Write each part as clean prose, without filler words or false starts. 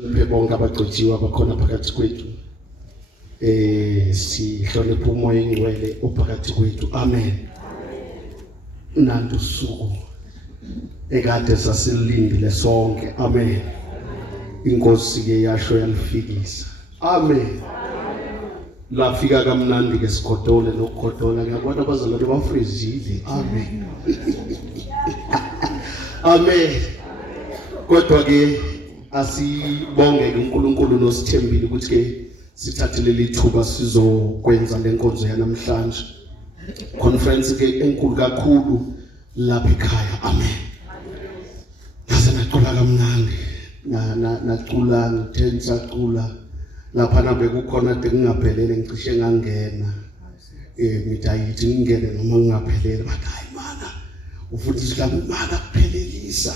Bonke abagcotshiwe abakhona phakathi kwethu. Sihlonipha umoya engcwele ophakathi kwethu. Amen. Nantu usuku ekade sasilindile sonke. Amen. Inkosi ke yasho yalifikisa. Amen. Lafika kamnandi ke sigodole nokugodola ngiyabona abazalwane bafrizile. Amen. Amen. Kodwa ke asibonge uNkulunkulu nosithembile ukuthi ke sithathe leli thuba sizokwenza lenkonzo yanamhlanje. Conference ke enkulu kakhulu lapha ekhaya. Amen. Yaze nacula kamnandi nacula ngithenisa cula lapha nabe kukhona ngingaphelele ngicishe ngangena ngidayithi ngingene noma ngingaphelele bathi hayi mana ufundisa dlala mana kuphelelisa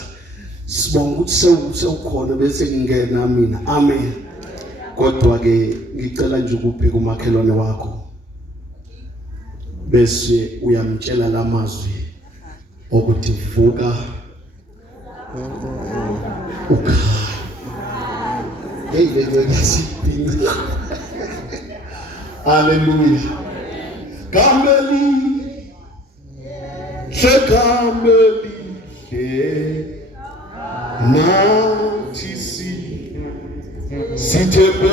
sibonga ukuthi sewukhona bese ngingena mina. Amen. Kodwa ke ngicela nje ukubheka umakhelwane wakho bese uyamtshela lamazwi ukuthi vuka ukhaya. Hey lesiphinda. Hallelujah. Kameli shekameli nathi sithembe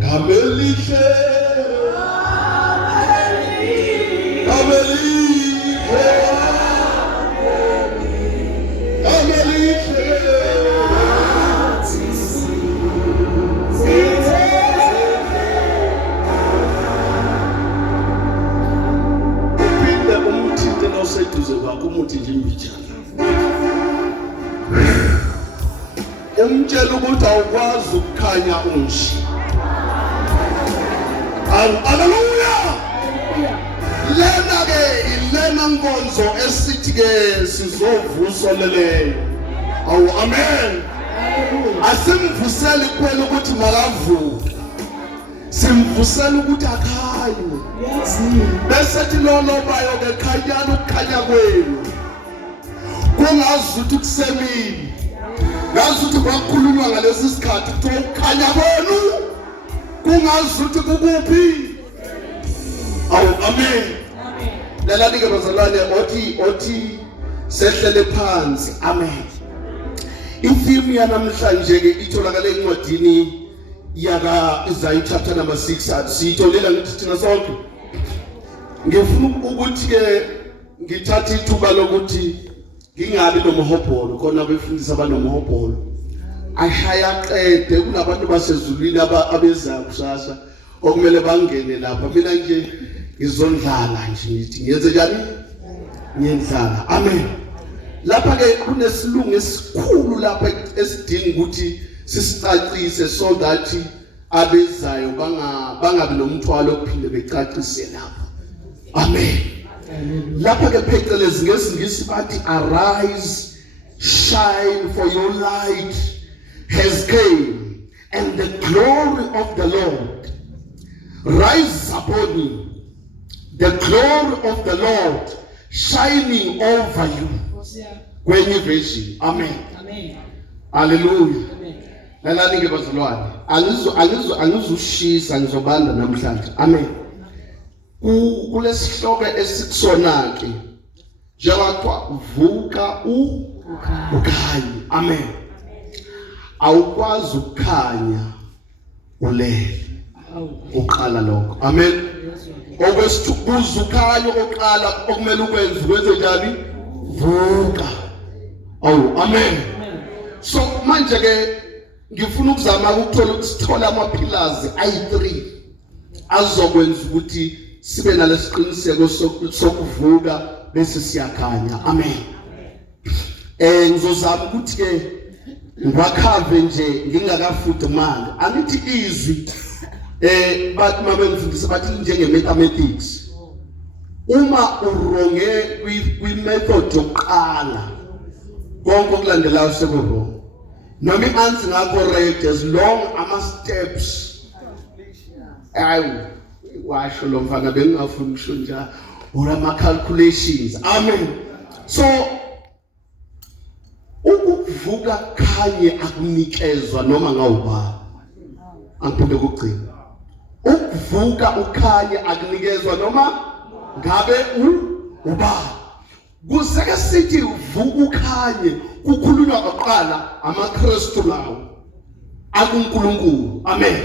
kameli oseduze kwakho umuthi nje imbijana umtshela ukuthi awukwazi ukukhanya unje. Hallelujah. Lena ke ilena nkonzo esithi ke sizovuso leleyo. Awu amen. Asimvuseli kuphela ukuthi makavuke, simvusela ukuthi akhanye. Bese tilolobayo ke khanyana ukukhanya kwenu kungazuthi kusemini ngazuthi kwakhulunywa ngalesi sikhathi kuthiwa ukukhanya kwenu kungazuthi kukuphi. Awu amen. Lalani ke bazalwane othi sehlele phansi. Amen. Ifilimu yanamhlanje ke itholakala encwadini yaka Isaiah chapter number 6. Siyitholela ngithi thina sonke ngifuna ukuthi ke ngithathe ithuba lokuthi ngingabi nomhobholo khona befundisa abanomhobholo ashaya qede kunabantu basezulwini abeza kusasa okumele bangene lapha. Mina nje ngizondlala nje ngithi ngenze njani ngiyendlala. Amen. Lapha ke kunesilungu esikhulu lapha esidinga ukuthi sisicacise so that abezayo bangabi nomthwalo okuphinde becacise lapha. Amen. Lapha ke phecelezi ngesingisi bathi arise, shine, for your light has came and the glory of the Lord rise upon you. The glory of the Lord shining over you. Kwenye version. Amen. Amen. Hallelujah. Lalani ke bazalwane, angizushisa ngizobanda namhlanje. Amen. Kulesihloko esikusona ke njengoba vuka ukhanya. Amen. Awukwazi ukukhanya ulele uqala lokho. Amen. Okwesithukuza ukhanya oqala okumele ukwenze njani? Vuka. Awu amen. So manje ke ngifuna ukuzama ukuthola amapillars ayi3 azokwenza ukuthi sibe nalesiqiniseko sokuvuka bese siyakhanya. Amen. Ngizozama ukuthi ke ngibakhave nje ngingakafudumali angithi izwi bathi mabemfundisa bathi njenge mathematics uma uronge kwi-method yokuqala konke okulandelayo sekurong noma i-answer ngakho correct as long ama-steps awu washo lo mfana bengingafuni ukusho njalo or ama-calculations. Amen. So ukuvuka khanye akunikezwa noma ngawubani. Angiphinde ukugcina. Ukuvuka ukhanye akunikezwa noma ngabe ubani. Kuseke sithi uvuka ukhanye kukhulunywa oqala amaKristu lawo akuNkulunkulu. Amen.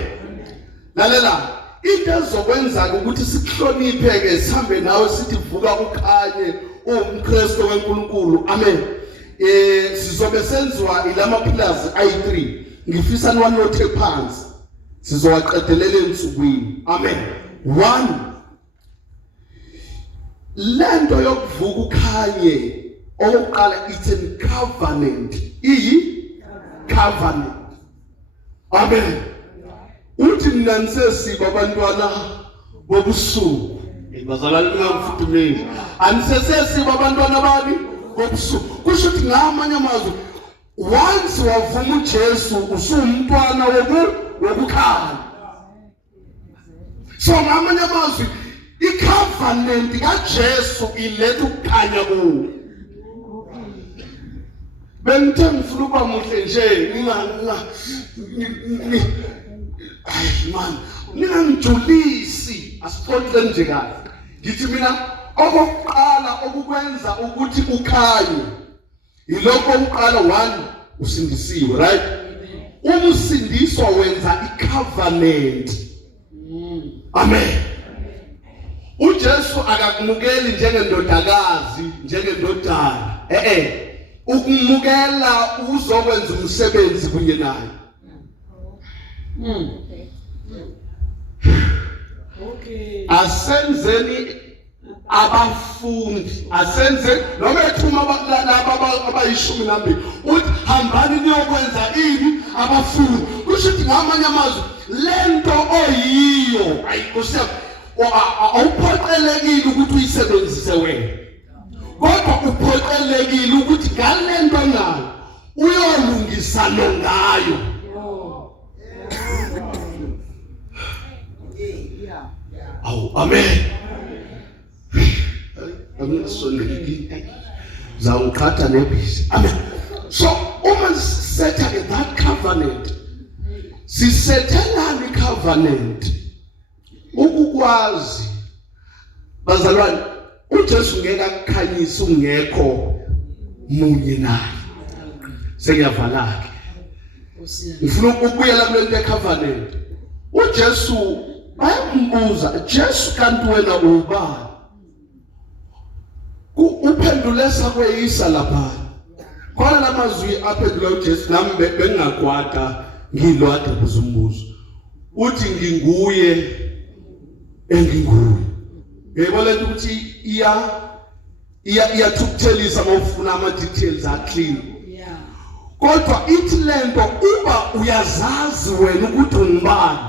Lalela into ezokwenza ukuthi sikuhloniphe ke sihambe nawe sithi vuka ukhanye umKristu weNkulunkulu. Amen. Sizobe senziwa ilama pillars ayi3. Ngifisa niwanothe phansi. Sizowaqedelela ensukwini. Amen. 1. Lento yokuvuka ukhanye oqala it's a covenant. Covenant. Amen. Uthi mina nisesiba abantwana bobusuku. Bazalwane ngimfudumeni. Anisesesiba abantwana bani bobusuku. Kusho ukuthi ngamanye amazwi once wavuma uJesu usumntwana wokukhanya. So ngamanye amazwi icovenant kaJesu iletha ukukhanya kuwe. Bengithe ngifuna ukuba muhle nje ningangijulisi asixoxe nje kahle. Ngithi mina okokuqala okukwenza ukuthi ukhanye yilokho uqala 1 usindisiwe, right? Umsindiswa wenza icovenant. Amen. uJesu akakumukeli njengendodakazi njengendodana. Ukumukela uzokwenza umsebenzi kunye naye. Okay. Asenzeni abafundi, asenze noma ethuma laba abayishumi nambili uthi hambani niyokwenza ini abafundi. Kusho ukuthi ngamanye amazwi lento oyiyo ayikuse awuphoqelekile ukuthi uyisebenzise wena, kodwa uphoqelekile ukuthi ngalento nayo uyolungisa ngayo. Amen. Zawuqhatha nebhizi. Amen. So uma setha ke that covenant, sisethelana icovenant ukukwazi bazalwane uJesu ngeke akukhanyise ungekho munye naye. Sengiyavala ke. Ngifuna ukubuyela kulento ecovenant. uJesu bayambuza, Jesu kanti wena ubani? Uphendule sakweyisa lapha. Khona lamazwi aphendula uJesu nami bengingakwata ngilwade kuzumbuzo. Uthi nginguye enginguye. Yebo lento ukuthi iyathukthelisa mawufuna ama details a clean. Yeah. Kodwa ithi lento uba uyazazi wena ukuthi ungubani.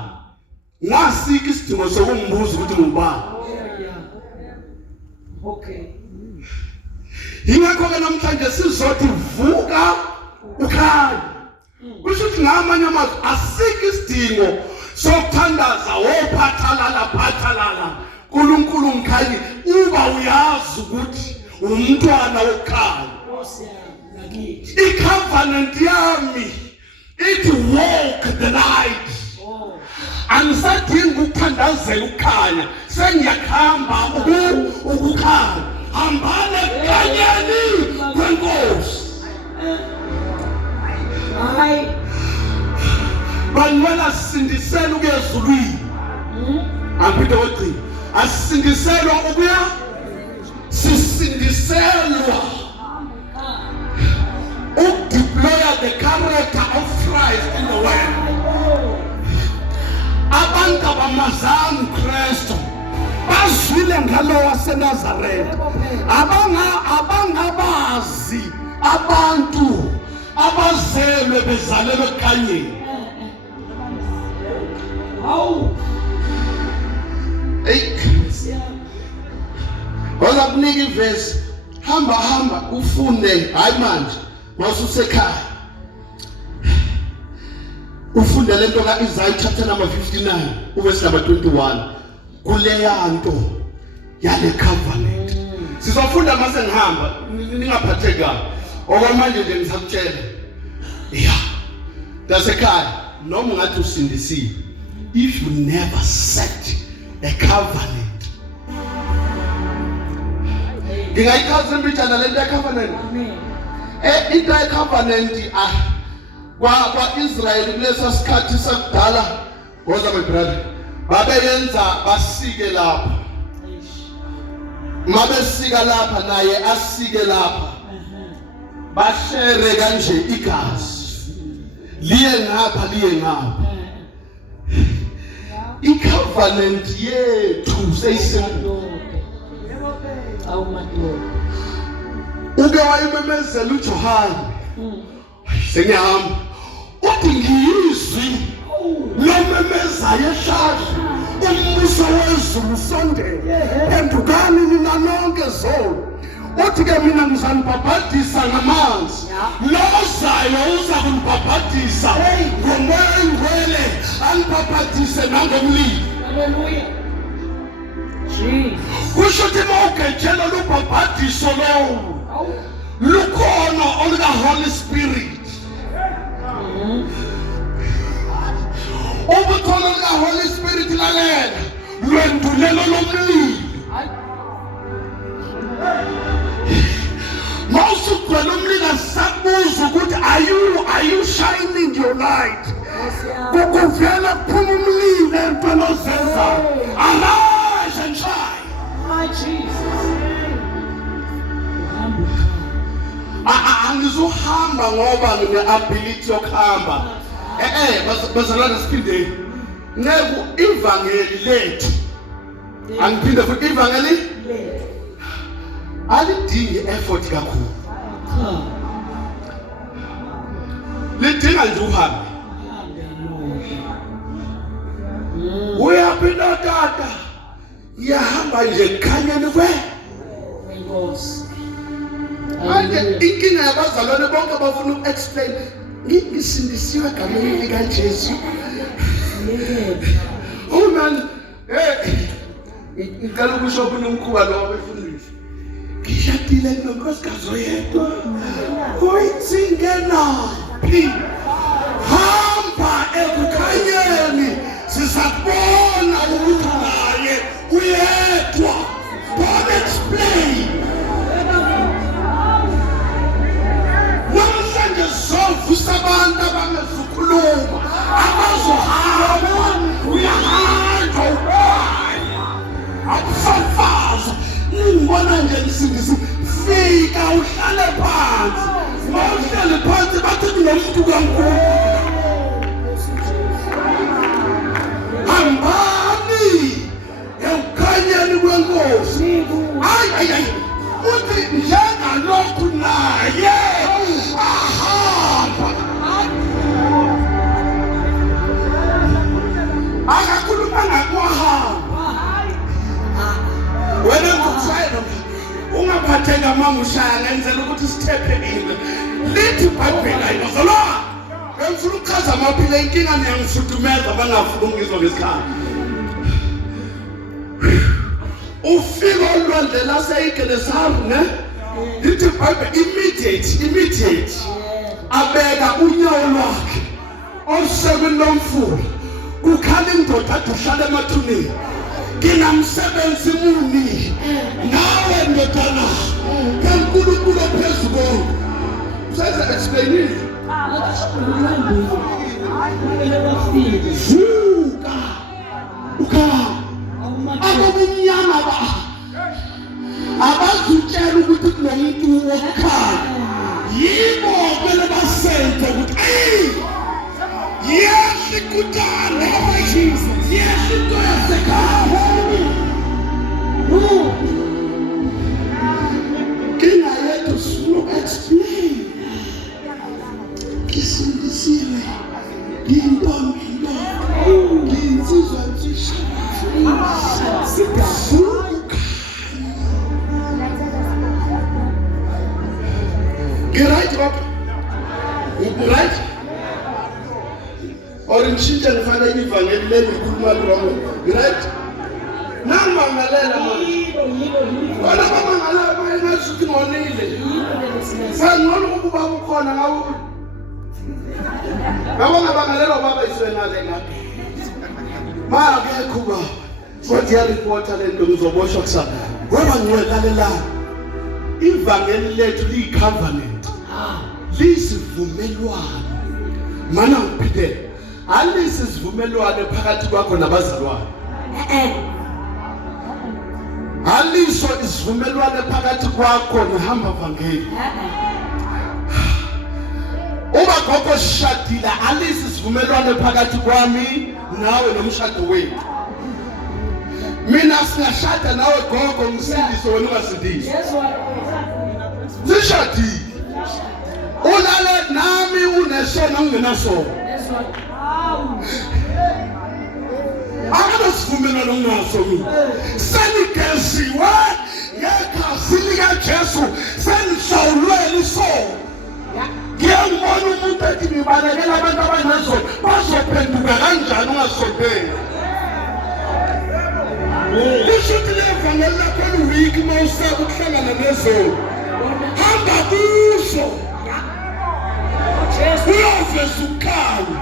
Ngasiki isidingo sokumbuza ukuthi ngubani. Okay. Ingakho ke namhlanje sizothi vuka ukhanya. Kusho ukuthi ngamanye amazwi asiki isidingo sokuthandaza wophathalala uNkulunkulu ngikhanye uba uyazi ukuthi umntwana wokukhanya. Icovenant yami ithi walk the light. Angisadingi ukuthandazela ukukhanya, sengiyakhamba ukukhanya. Hambane ekukanyeni kwenkosi. Hayi. Banwela sindisela ukuya ezulwini. Ampinde wogcina. Asisindiselwa ukuya sisindiselwa ukudeploy the character of Christ in the world. Abantu abamazanga uKristu bazwile ngalo waseNazaretha, abangabazi abantu abazelwe bezalelwe ekhanyeni. Hawu. Ngoba kunika ivesi hamba ufunde hayi manje masusekhaya. Ufunde lento kaIsaiah chapter number 59 uverse number 21 kuleyanto yale covenant. Sizofunda mase ngihamba ningaphatheka okwamanje nje ngisakutshela Dasekhaya noma ungathi usindisiwe if you never set a covenant. Ngingayichaza imbijana lento ye-covenant. Into ye-covenant kwa-Israyeli kulesa sikhathi sakudala, ngoza my brother, babeyenza basike lapha. Mabesika lapha naye asike lapha. Bashere kanje igazi. Liye ngapha. I-covenant yethu seyisendulo. Uke wayememezela uJohane. Sengiyahamba. Uthi ngiyizwi lomemezayo ehlazo. Umbuso wezulu sondele. Phendukani nina nonke zolo. Uthi ke mina ngizanibhabhadisa ngamanzi. Lozayo uza kunibhabhadisa ngomoya oyingcwele, anibhabhadise nangomlilo. Hallelujah. Kusho ukuthi mawugejela lubhabhadiso lowo lukhona olika Holy Spirit. Ubukhona olika Holy Spirit lalela lwendulelo lomlilo. Mawusugcwele umlilo sakubuza ukuthi are you shining your light? Kukuvela kuphuma umlilo entweni ozenzayo. Arise and shine. My Jesus. Angizuhamba ngoba ngine-ability yokuhamba. Bazalwane siphinde. Neku ivangeli lethu. Angiphinde futhi ivangeli alidingi effort kakhulu. Lidinga nje uhambe. Uyaphinda tata. Yahamba nje ekhanyeni Inkosi. manje inkinga yabazalwane bonke abafuna uku-explain ngisindisiwe egameni likaJesu. Oh man, ngicela ukusho unomkhuba lo wabefundisi. Ngishadile nonkosikazi oyedwa. Uyitsingenaphi? Hamba ekukhanyeni sizakubona ukuthi naye uyedwa. Don't explain. Namhlanje sovusa abantu abangezukhuluma abazohamba uyahamba ubaya akusafaza ngibona nje isindisi fika uhlale phansi mawuhlale phansi bathi kunomuntu kaNkulunkulu hambani ekukhanyeni kwenkosi. Hayi uthi njengalokhu naye ahamba akakhuluma ngakwahamba. Wena ngikushayela ungaphatheka mama ushaya ngenzela ukuthi sithephelile lithi iBhayibheli ayizoloa ngifuna ukuchaza amaphilo inkinga niyangifudumeza bangafuna ngizwa ngesikhathi. Ufika olwandle laseGenesaret ne lithi iBhayibheli immediate abeka unyawo lwakhe osekweni lomfula ukhala indoda aduhlala emathuneni. Nginamsebenzi muni nawe ndodana kaNkulunkulu ophezulu. Usaze explain vuka abamnyama abazutshela ukuthi kunomuntu wokukhala yibo vele basente ukuthi yehli kutana Jesus yehli into yasekhaya kina yethu sifuna explain kisindisiwe intombi insizwa ntshisha right right or ngishintshe ngifana ivangeli leli ngikhuluma wrong right nangimangalela wona bamangalela bayengasuthi ngonile sangona ukuba ukhona ngawo Ngabona bangalelo baba iswenale ngapha. Akekho baba. Wathi ya reporter lento ngizoboshwa kusasa. Ngoba ngiwelalelana. Ivangeli lethu liyi-covenant. Lisivumelwano. Mana ngiphithele. Alisivumelwano phakathi kwakho nabazalwane. Aliso isivumelwano phakathi kwakho nehamba vangeli. Uma gogo sishadile alisi isivumelwano phakathi kwami nawe nomshado wethu. Mina singashada nawe gogo ngisindise wena ungasindisi. Sishadile. Ulale nami unesona ungenasona. Akasivumelwano ngaso mina. Senigesiwe ngegazi likaJesu senihlawulwe isono. Ngiyabona umuntu ethi ngibalekela abantu abanezo bazophenduka kanjani ungasondeli. Lishuthi levangeli lakho liwiki mawusaba ukuhlangana nezolo. Hamba kuso. Uyoveza ukhanya.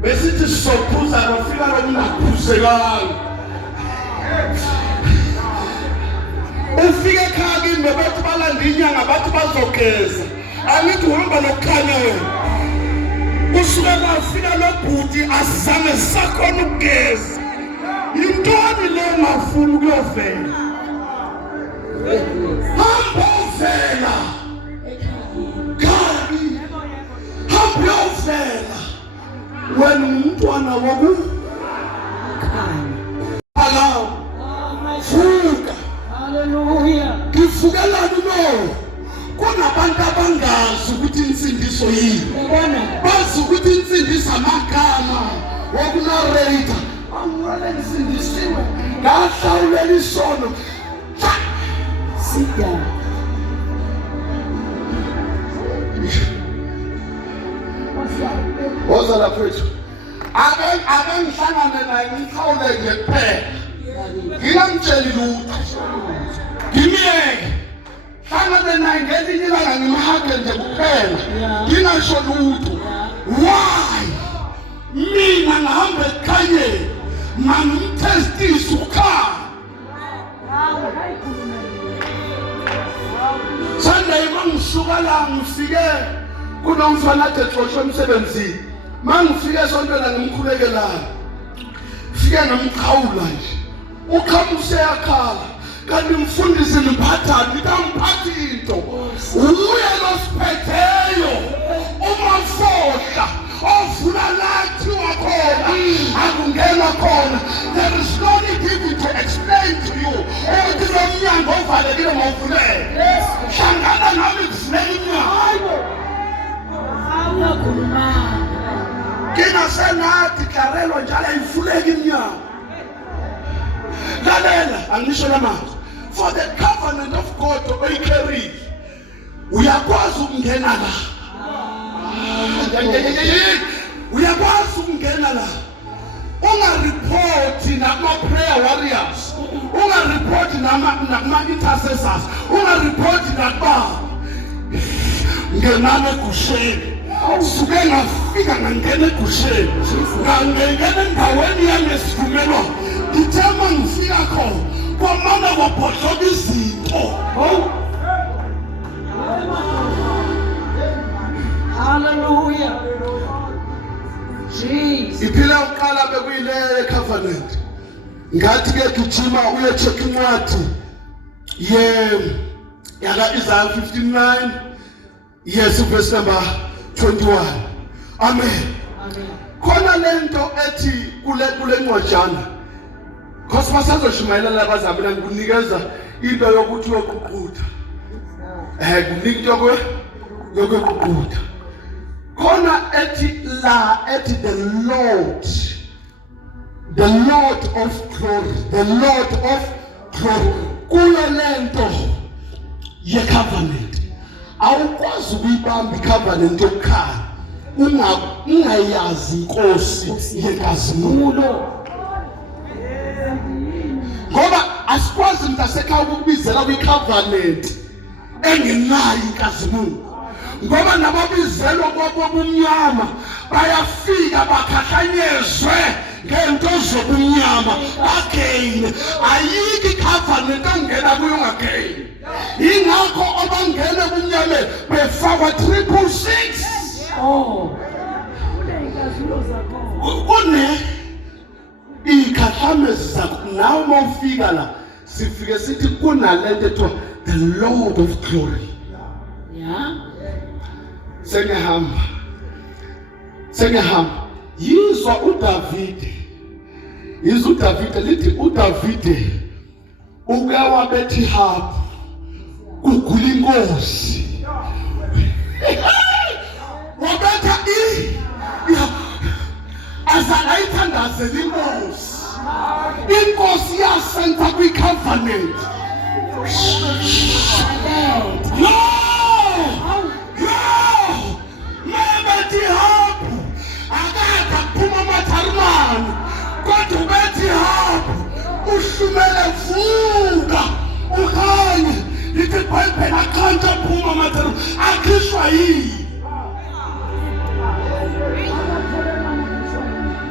Besithi sophuza bafika lo ngaphuzelanga. Ufike ekhaya kimi bebathi balanda inyanga bathi bazogeza. Angithi uhamba nokukhanya wena. Kusuka bafika lobhuti asizame sakhona ukugeza. Yintoni le ngafuni ukuyovela? Hamba uvela. Khali. Hamba uvela. Wena umntwana woku khanya. Fuka. Hallelujah. Ngifukelani no. Kunabantu abangazi ukuthi insindiso yini. Bazi ukuthi insindiso amagama wokunarrate. Angwala insindisiwe. Ngahlawulela isono. Sit down. Woza la phethu. Ake ngihlangane naye ngikhawule nje kuphela. Ngingamtsheli lutho. Ngimiyeke. Hlangane naye ngelinye ilanga ngimhage nje kuphela. Ngingasho lutho. Why? Mina ngihamba ekhanyeni. Mangimtestise ukhanya. Sunday mangisuka la ngifike kunomfana athi xoxwe emsebenzini. Mangifike esontweni ngimkhulekelayo. Fike ngamkhawula nje. Ukhamuse yakhala. Kanti mfundisi niphathani nikamphathi into. Uye losiphetheyo. Umafohla ovula lathi wakhona akungena khona. There is no need even to explain to you. Ukuthi lo mnyango ovalekile mawuvulele. Hlangana nami kuvuleka iminyango. Kina senathi klarelo njalo ayivuleki iminyango. Lalela angisho lamazwi. For the covenant of God oyicarry. Uyakwazi ukungena la. Uyakwazi ukungena la. Ungareport nakuma prayer warriors. Ungareport nakuma intercessors. Ungareport nakuma ngenana kusheni. Suke ngafika ngangena kusheni. Ngangena endaweni yangesivumelwano. Ngithema ngifika khona. Kwamana kwabhodloka izinto. Hallelujah. Jesus. Iphila uqala bekuyile covenant. Ngathi ke gijima uye check incwadi. Yaka Isaiah 59. Yes, verse number 21. Amen. Amen. Khona lento ethi kule ncwajana. Khosi basazoshumayela labazamela ngikunikeza into yokuthi uyoqhuqutha. Kunika into yokuqhuqutha. Khona ethi the Lord of glory, the Lord of glory. Kuyo lento ye covenant. Awukwazi ukuyibamba icovenant yokukhanya ungayazi inkosi yenkazimulo. Ngoba asikwazi mntasekhaya ukubizela kwicovenant engenayo inkazimulo. Ngoba nababizelwa kwabumnyama bayafika bakhahlanyezwe ngento zobumnyama bageyine. Ayikho icovenant ongena kuyo ungageyini. Ingakho abangena ebumnyameni befakwa 666. Kune ikhathamezi zakho nawe mawufika la sifike sithi kunalento ethiwa the Lord of Glory. Yeah. Sengihamba yizwa uDavide lithi uDavide ukawa bethi haphu kugula inkosi wabetha azangayithandazela inkosi yasenza kwi-covenant. Mebethi haphu akade kuphuma amatharimani kodwa ubethi haphu uhlumele vuka ukhanye. Lithi iBhayibheli akhange aphuma amatharimani akhishwa yini.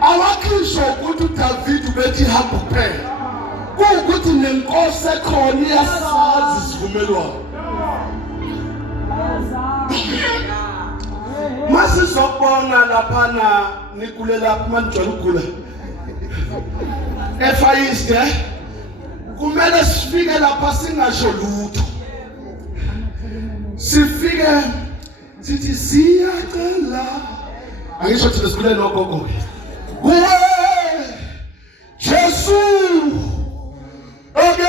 Awakhisho ukuthi uDavide ubethi haphu kuphela kuwukuthi nenkosi ekhona iyasazi isivumelwano. Masizobona laphana nikule lapha manijwayele ukugula eFayiste kumele sifike lapha singasho lutho. Sifike sithi siyacela. Angisho thina sikhulele nogogo kuwe Jesu ogeyiba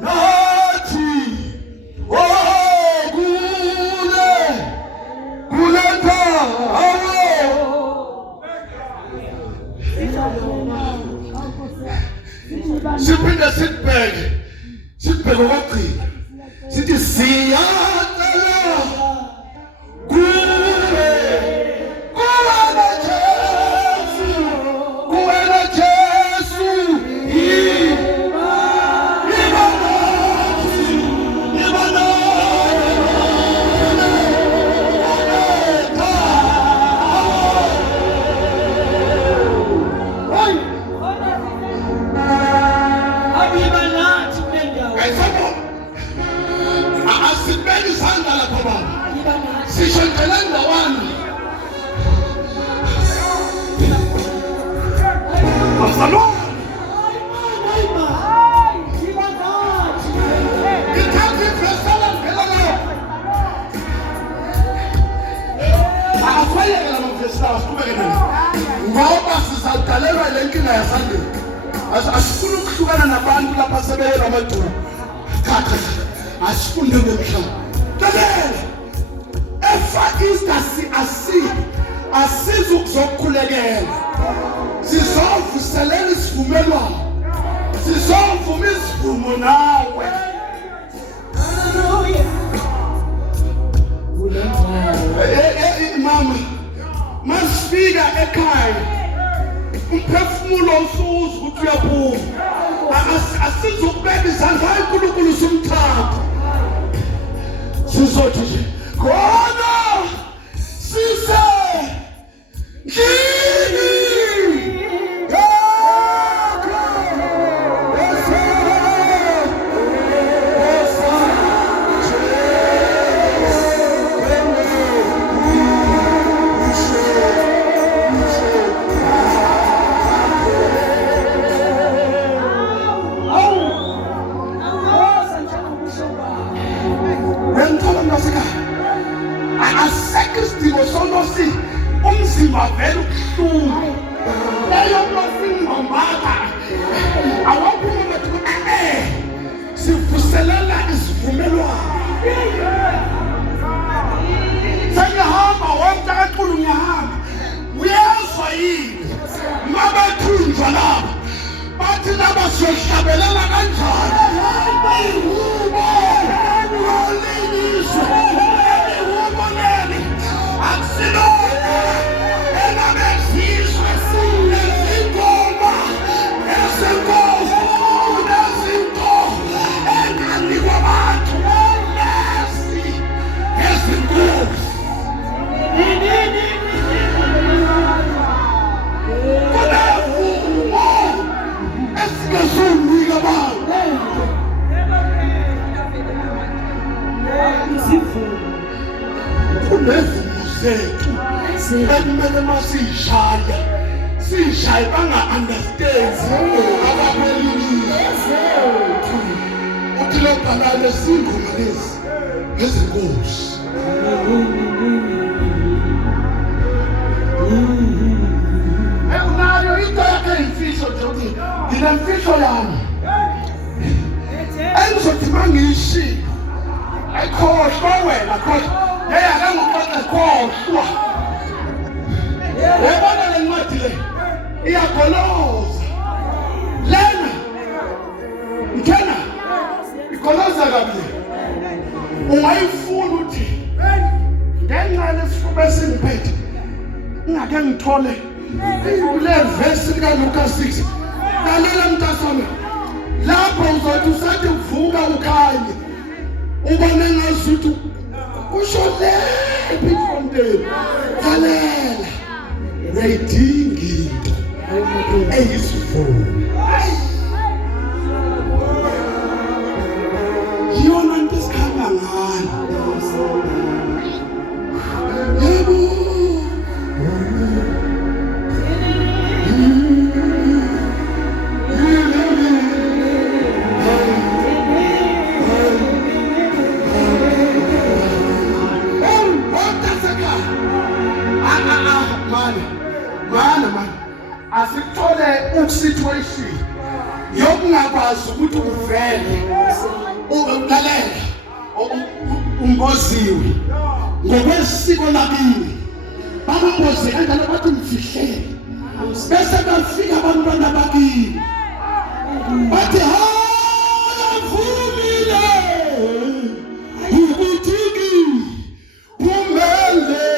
nathi siphinde sibheke okugcina sithi siyacela kuwena Jesu ngoba sizadalelwa le nkinga yasandile. Asifuni ukuhlukana nabantu lapha sebeyela amaduru. Asifuni ngemhlaba. Lalela. Asizi ukuzokukhulekela. Sizovuselela isivumelwano. Sizovuma isivumo nawe. Hallelujah. Mama, masifika ekhaya umphefumulo usuza ukuthi uyaphuma. Asizokubeka izandla uNkulunkulu somthatha. Sizothi nje khona sise ngini umzimba vele ubuhlungu leyo nto ingombatha awaphuma bethu sivuselela isivumelwano. Sengihamba wonke kakhulu ngihamba uyezwa yini mabathunjwa laba bathi laba siyohlabelela kanjani ihubo oliniswe ihuboneni akusilona enabezizwe ezingoma ezenkosi nezinto ekumele masishaya sishaye banga-understand abakwelini uthi lo bhalane singoma lezi ezenkosi unayo into yakhe imfihlo nje uthi ngile mfihlo yami engizothi uma ngiyishilo ayikhohlwa wena khohlwa akangoxoxa khohlwa yabona le ncwadi le iyagoloza lena ngena igoloza kabi ungayifuna uthi ngenxa lesifuba esingiphethe ngake ngithole kule verse likaLuka 6 lalela mntasana lapho uzothi usathi uvuka ukhanye ubone ngasuthi usho lephi from there lalela uyayidinga into eyisifuba yona nto esikhamba ngayo yebo asithole ukusituation yokungakwazi ukuthi uvele ulalela umboziwe ngokwesiko labini babamboze kanjalo bathi mfihlele bese bafika abantwana bakini bathi havumile ukuthiki kumele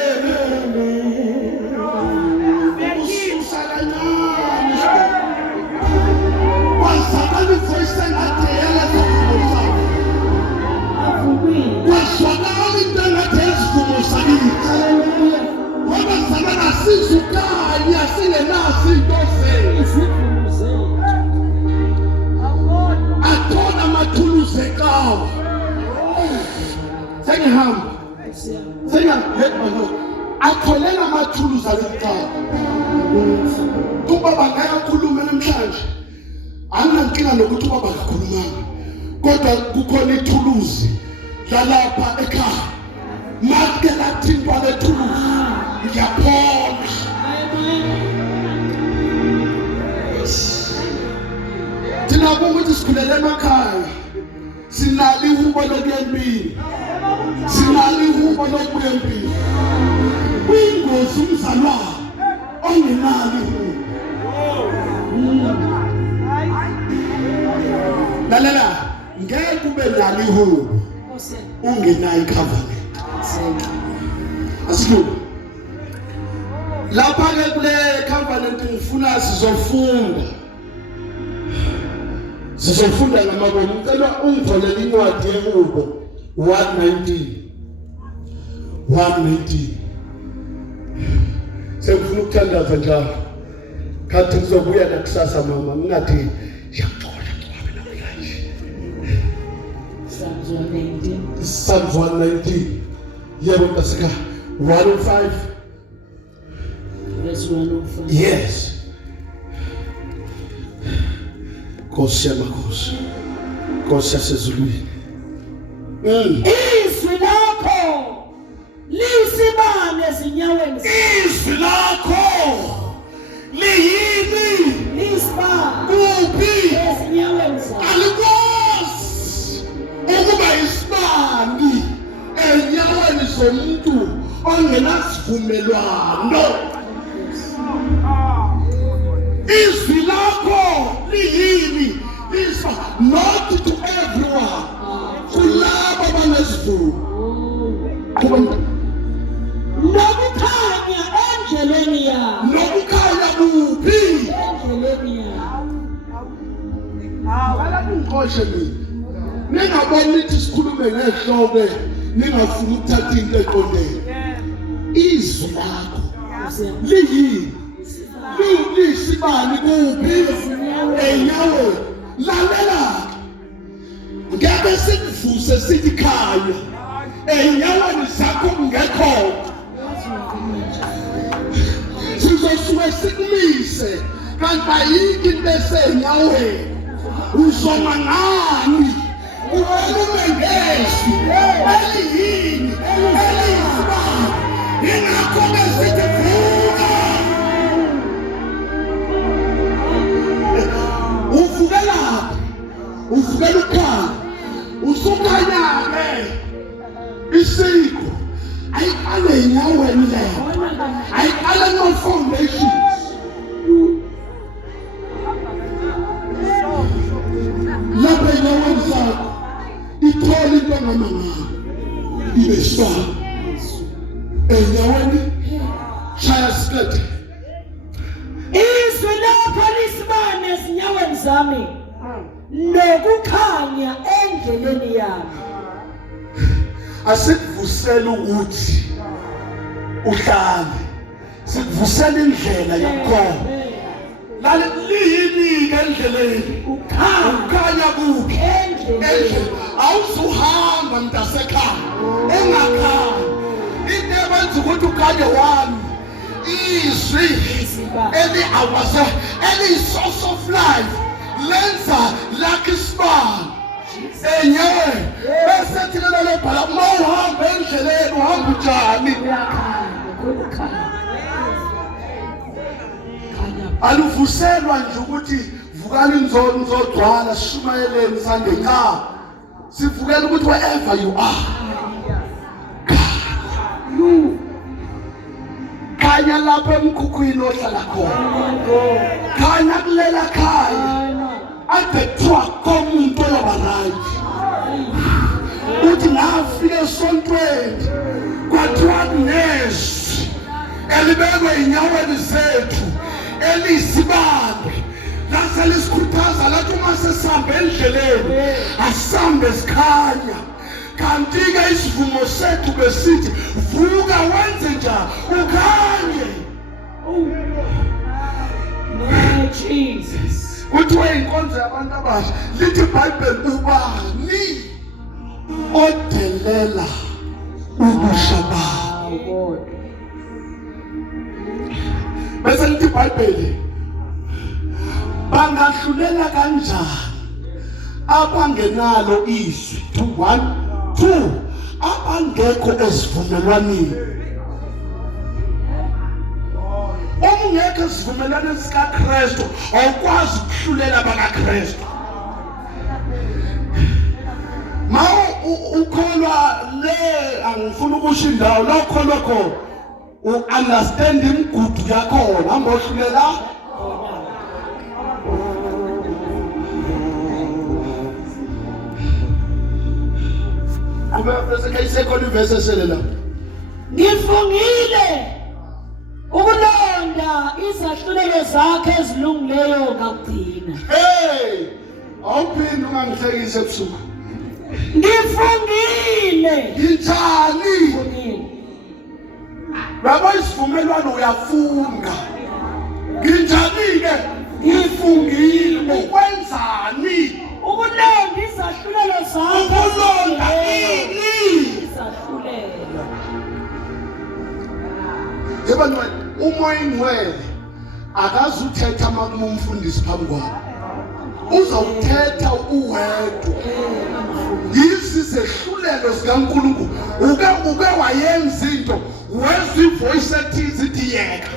akholela amathuluzi alekuqala ubaba ngayakhuluma namhlanje anginankinga nokuthi ubaba akakhulumanga kodwa kukhona ithuluzi lalapha ekhaya make lathintwa lethuluzi ngiyaphola thina ukuthi sikhulele emakhaya sinalo ihubo lokuya empini sinalo ihubo lokuya empini kuyingozi umzalwane ongenalo ihubo lalela ngeke kube nalo ihubo ungenayo icovenant asikulo lapha ke kule covenant ngifuna sizofunda ngamabomu ngicela ungitholele incwadi yehubo 119 sekufuna ukuthandaza njalo kanti ngizobuya nakusasa mama ngingathi ngiyaqola ngoba namhlanje Psalms 119 yebo kasika 105 verse 105 yes Nkosi yamakhosi Nkosi yasezulwini izwi lakho lisibane ezinyaweni izwi lakho liyini lisibane kuphi ezinyaweni zakho alikwazi ukuba isibani enyaweni zomuntu ongenasivumelwano izwi lakho liyini lisa not to everyone kulabo abanesivumo nokukhanya endleleni yakho nokukhanya kuphi endleleni yakho ngikoshe mina ningaboni ukuthi sikhulume ngehloko ningafuni ukuthatha into eqondene izwi lakho liyini lisibani kuphi enyaweni lalela ngeke sikuvuse sithi khaya enyaweni zakho kungekho sosuke sikumise kanti ayikho into esenyaweni uzoma ngani ukhulume ngesi eliyini eliyisibani ingakho besithi vuka uvukela ukhaya usukhanya-ke isiko ayiqale enyaweni leyo ayiqale no-foundations lapha enyaweni zakho ithole into engamanganga ibe sibani enyaweni shaya sikete izwi lapho lisibane ezinyaweni zami nokukhanya endleleni yami. asikuvusela ukuthi uhlale sikuvusela indlela yokukhona laliyini-ke endleleni ukhanya kuphi endleleni awuzuhamba mntasekhaya engakhanyi into ebenza ukuthi ukhanye wami izwi eliyi-source of life lenza lakho isibani enyaweni bese thina lolobhala uma uhamba endleleni uhamba njani aluvuselwa nje ukuthi vukani nizogcwala sishumayeleni sande cha sivukela ukuthi wherever you are khanya lapha emkhukhwini ohlala khona khanya kulela khaya ade kuthiwa komuntu oyabarayithi uthi ngafika esontweni kwathiwa kunezwi elibekwe enyaweni zethu eliyisibambe laselisikhuthaza lathi uma sesihambe endleleni asihambe sikhanya kanti-ke isivumo sethu besithi vuka wenze njani ukhanye Jesus. kuthiwe inkonzo yabantu abasha lithi iBhayibheli ubani odelela ubusha bawo bese lithi iBhayibheli bangahlulela kanjani abangenalo izwi 1 2 abangekho esivumelwaneni ungekho esivumelwaneni sikaKristu awukwazi ukuhlulela abakaKristu ma ukholwa le angifuna ukusho indawo la ukholwa khona u-understand imigudu yakhona hamba ohlulela ngifungile ukulonda izahlulelo zakhe ezilungileyo ngakugcina. Hey, awuphinde ungangihlekise ebusuku. Ngifungile. Ngithani? Baba isivumelwano uyafunga. Ngithani-ke? Ngifungile. Ukwenzani? Ukulonda izahlulelo zakhe. Ukulonda ini? Izahlulelo. Yebo nje umoya ingcwele akazuthetha makuma umfundisi phambi kwakhe. Uzawuthetha uwedwa. Yisi sehlulelo sikaNkulunkulu. Uke wayenza into wezwa ivoice ethize ithi yeka.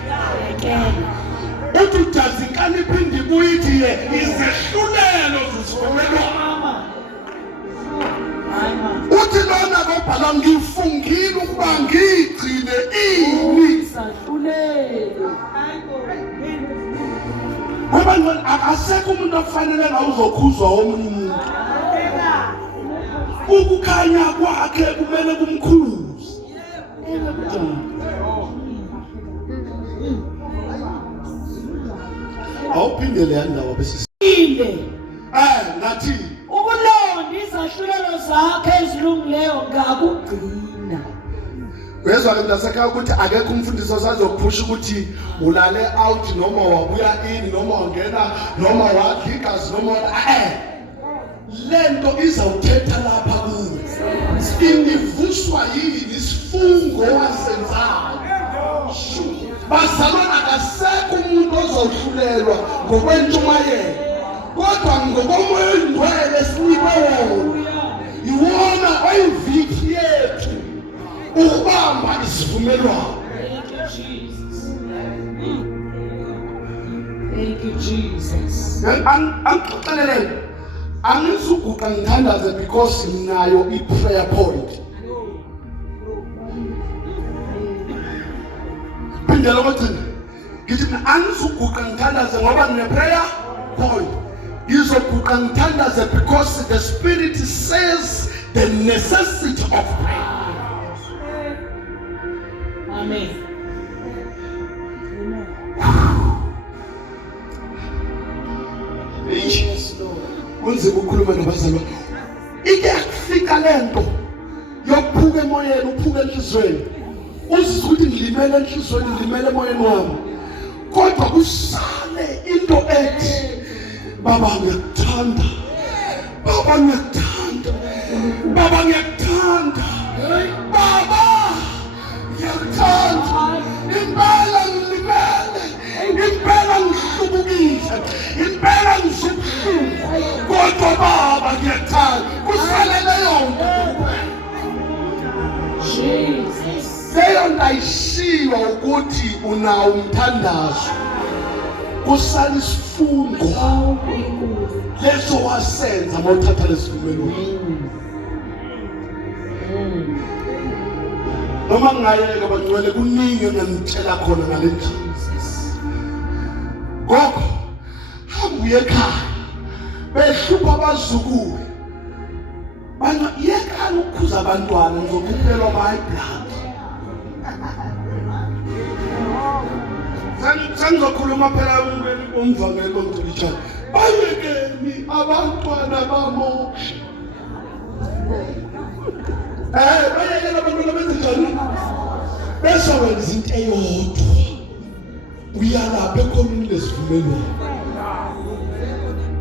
Uthi ujazi inkani iphinde ibuyithi izehlulelo zisivumelwano. Uthi lona kobhala ngifungile ukuba ngigcine ini izahlulelo. ngoba ngone akasekho umuntu ofanele ngawuzokhuzwa omunye umuntu. Ukukhanya kwakhe kumele kumkhuze. Awuphinde le ndawo bese ngathi ukulonda izahlulelo zakhe ezilungileyo ngakugcina. Wezwa ke mntasekhaya ukuthi akekho umfundisi osazokuphusha ukuthi ulale out noma wabuya in noma wangena noma wadla igazi noma lento izawuthetha lapha kuwe. Indivuswa yini isifungo wasenzayo. bazalwana akasekho umuntu ozawuhlulelwa ngokwentshumayelo, kodwa ngokomoya oyingcwele sinikwe wona. Iwona oyimvithi yethu ukubamba isivumelwano. Thank you, Jesus. Angixelele, angizuguqa ngithandaze because nginayo i-prayer point. Phindela ngothini, ngithi mina angizuguqa ngithandaze ngoba ngine-prayer point. Ngizoguqa ngithandaze because the Spirit says the necessity of prayer. Amen. Yes, Lord. Kunzima ukukhuluma nabazalwane. Ike yakufika lento yokuphuka emoyeni, uphuka enhlizweni. Uzizwa ukuthi ngilimele enhlizweni, ngilimele emoyeni wami. Kodwa kusale into ethi, Baba ngiyakuthanda. Baba ngiyakuthanda. Baba ngiyakuthanda. Baba ngiyakuthanda. Impela ngilimele. Impela ngihlubukile. Impela ngisubuhlungu. Kodwa Baba ngiyakuthanda. Kusale leyo nto. Jesus. Leyo ndayishiwa ukuthi unawo umthandazo. Kusala isifungo leso wasenza mawuthatha lesivumelwano. Noma ngingayeka bangcwele kuningi engangitshela khona ngale ndlela. Gogo, hamba uye ekhaya. Behlupha abazukulu. Bana yekani ukukhuza abantwana ngizokuphelwa my blood. Sangizokhuluma phela umvangelo ngitshela. Bayekeni abantwana bamosha. Bayekeni abantwana benze njani? Bese wenza into eyodwa. Uyalapha ekhoneni lesivumelwano.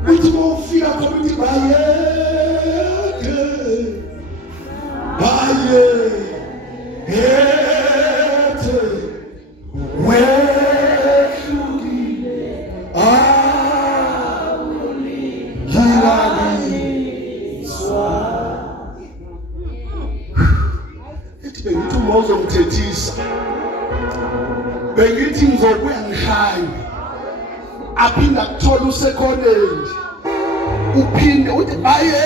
Uthi mawufika khona uthi bayeke. Uzomthethisa bengithi ngizokuya ngishaye aphinda kuthola usekhoneni uphinde uthi baye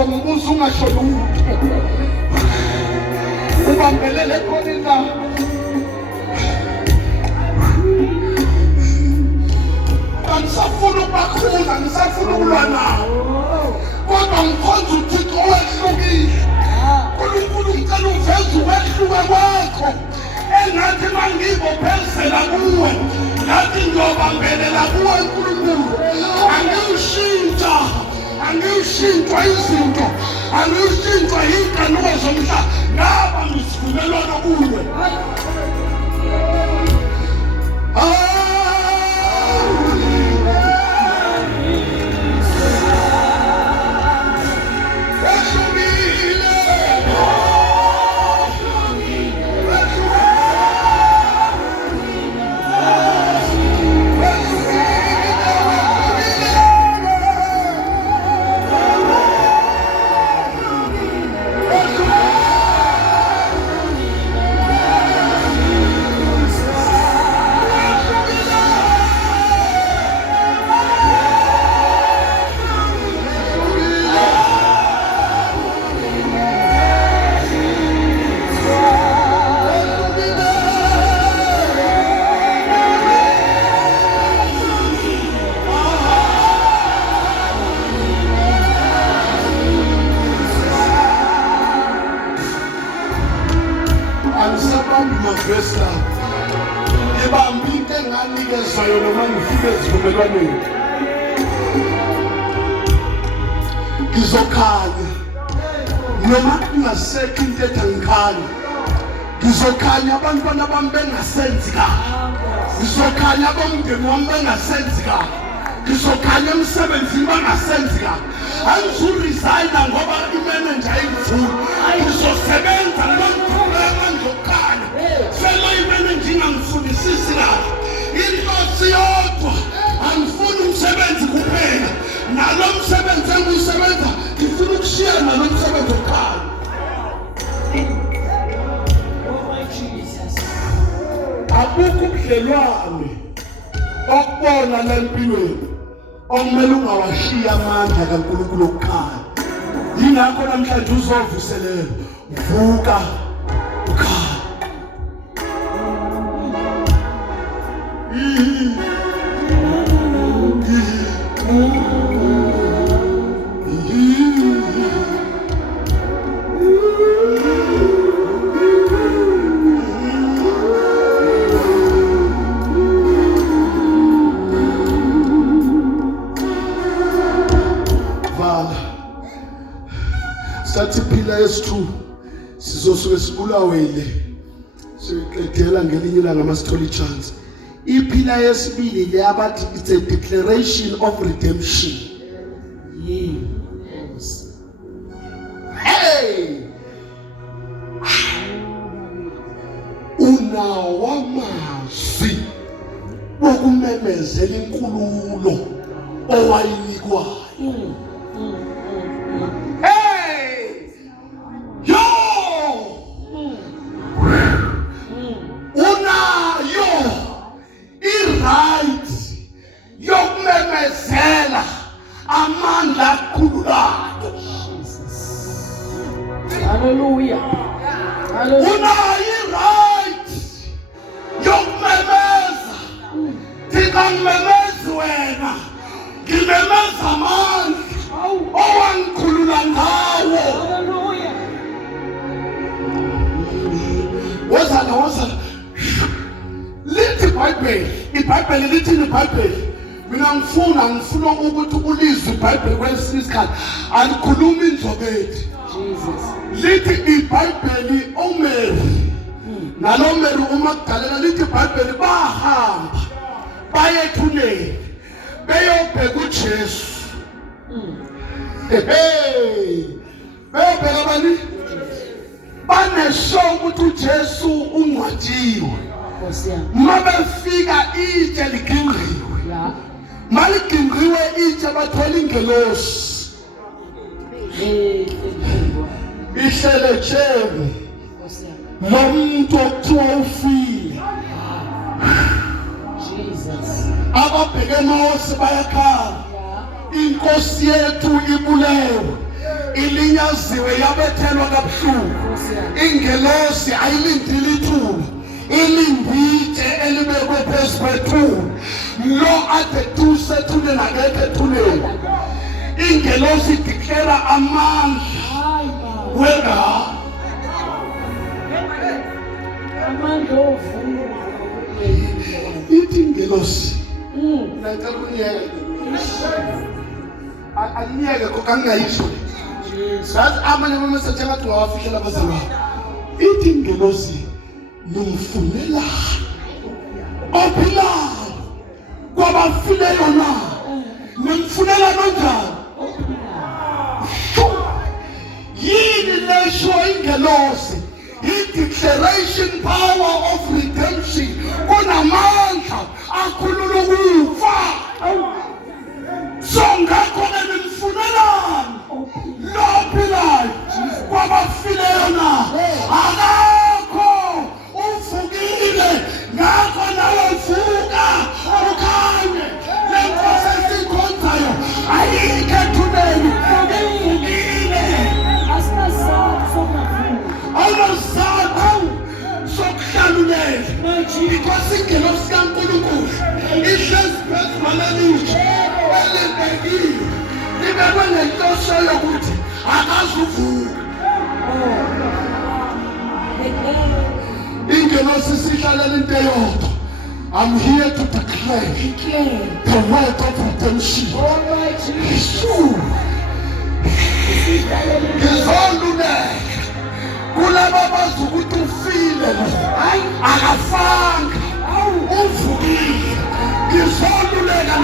umbuzo ungasho lutho ubambelele khona la angisafuna ukubakhuza ngisafuna ukulwa nawo kodwa ngikhonza uThixo owehlukile uNkulunkulu ngicela uveze ukwehluka kwakho engathi mangibophezela kuwe ngathi ngiyobambelela kuwe uNkulunkulu angiyushintshwa izinto angiyushintshwa iy'nkanuko zomhlaba ngaba ngisivumelwano kuwe. Angisabambi ibambi into enganikezwayo noma ngifike esivumelwaneni. Ngizokhanya noma kungasekho into ethi angikhanye. Ngizokhanya abantwana bami bengasenzi kahle. Ngizokhanya abomndeni wami bengasenzi kahle. Ngizokhanya emsebenzini bangasenzi kahle. Angizuresigna ngoba imanager ayivuli. Ngizosebenza ngomkhuleko ngizokhanya. Selo imanager ingangifundisisi kahle. Inkosi yodwa angifuni umsebenzi kuphela. Nalo msebenzi engisebenza ngifuna ukushiya nalo msebenzi okhaya. Akukho ubudlelwane okubona la empilweni okumele ungawashiya amandla kaNkulunkulu okukhaya. Yingakho namhlanje uzovuselela vuka ukhaya. Sathi phila S2 sizosuke sibulawele siqedela ngelinye ilanga masithola ichance. Iphila yesibili le abathi it's a declaration of redemption. Yes. Hey! Unawo amazwi wokumemezela inkululo owayinikwayo. Yokumemezela amandla akhululayo. Hallelujah. Hallelujah. Unayo right yokumemeza. Thina ngimemeza wena. Ngimemeza amandla owangikhulula ngawo. Hallelujah. Wozana. Lithi iBhayibheli lithi iBhayibheli. Mina ngifuna ukuthi ulizwe iBhayibheli kwesinye isikhathi alikhuluma indlobethi. Jesus. Lithi iBhayibheli uMary nalo Mary uMagdalena lithi iBhayibheli bahamba baye ethuneni beyobheka uJesu. Beyobheka bani? Banesho ukuthi uJesu ungcwatshiwe. Mabefika itshe liginqiwe. Maliginqiwe itshe bathola ingelosi. Ihlele jemu. Lo muntu okuthiwa ufile. Jesus. Ababheke Mose bayakhala. Inkosi yethu ibulewe. Ilinyaziwe yabethelwa kabuhlungu. Ingelosi ayilindile ithuba. Ilinditshe elibekwe phezu kwethuba. Lo ade tusethule nakekho ethuleni. Ingelosi declare amandla wega. Amandla ovuna. Ithi ingelosi. Nacela unyeke. Aliyeke kokangayisho. Sathi amanye amameseji ngathi ngawafihlela abazalwane. Ithi ingelosi nimfunela ophilayo kwabafileyo na nimfunela kanjani? Yini lesho ingelosi? I-declaration power of redemption kunamandla akhulula ukufa. So ngakho-ke nimfunelani lo ophilayo kwabafileyo na? Akakho uvukile ngakho nawe vuka ukhanye. Le nkosi esikhonzayo ayikho ethuneni ivukile. Awunasizathu sokuhlalulela because ingelosi kaNkulunkulu ihlezi phezu kwalelitshe elibekile libekwe nenhloso yokuthi akazuvuka. Ingelosi sihlalela into eyodwa. I'm here to declare the word of redemption. ngizoluleka kulaba bazi ukuthi ufile lo akafanga uvukile. Ngizoluleka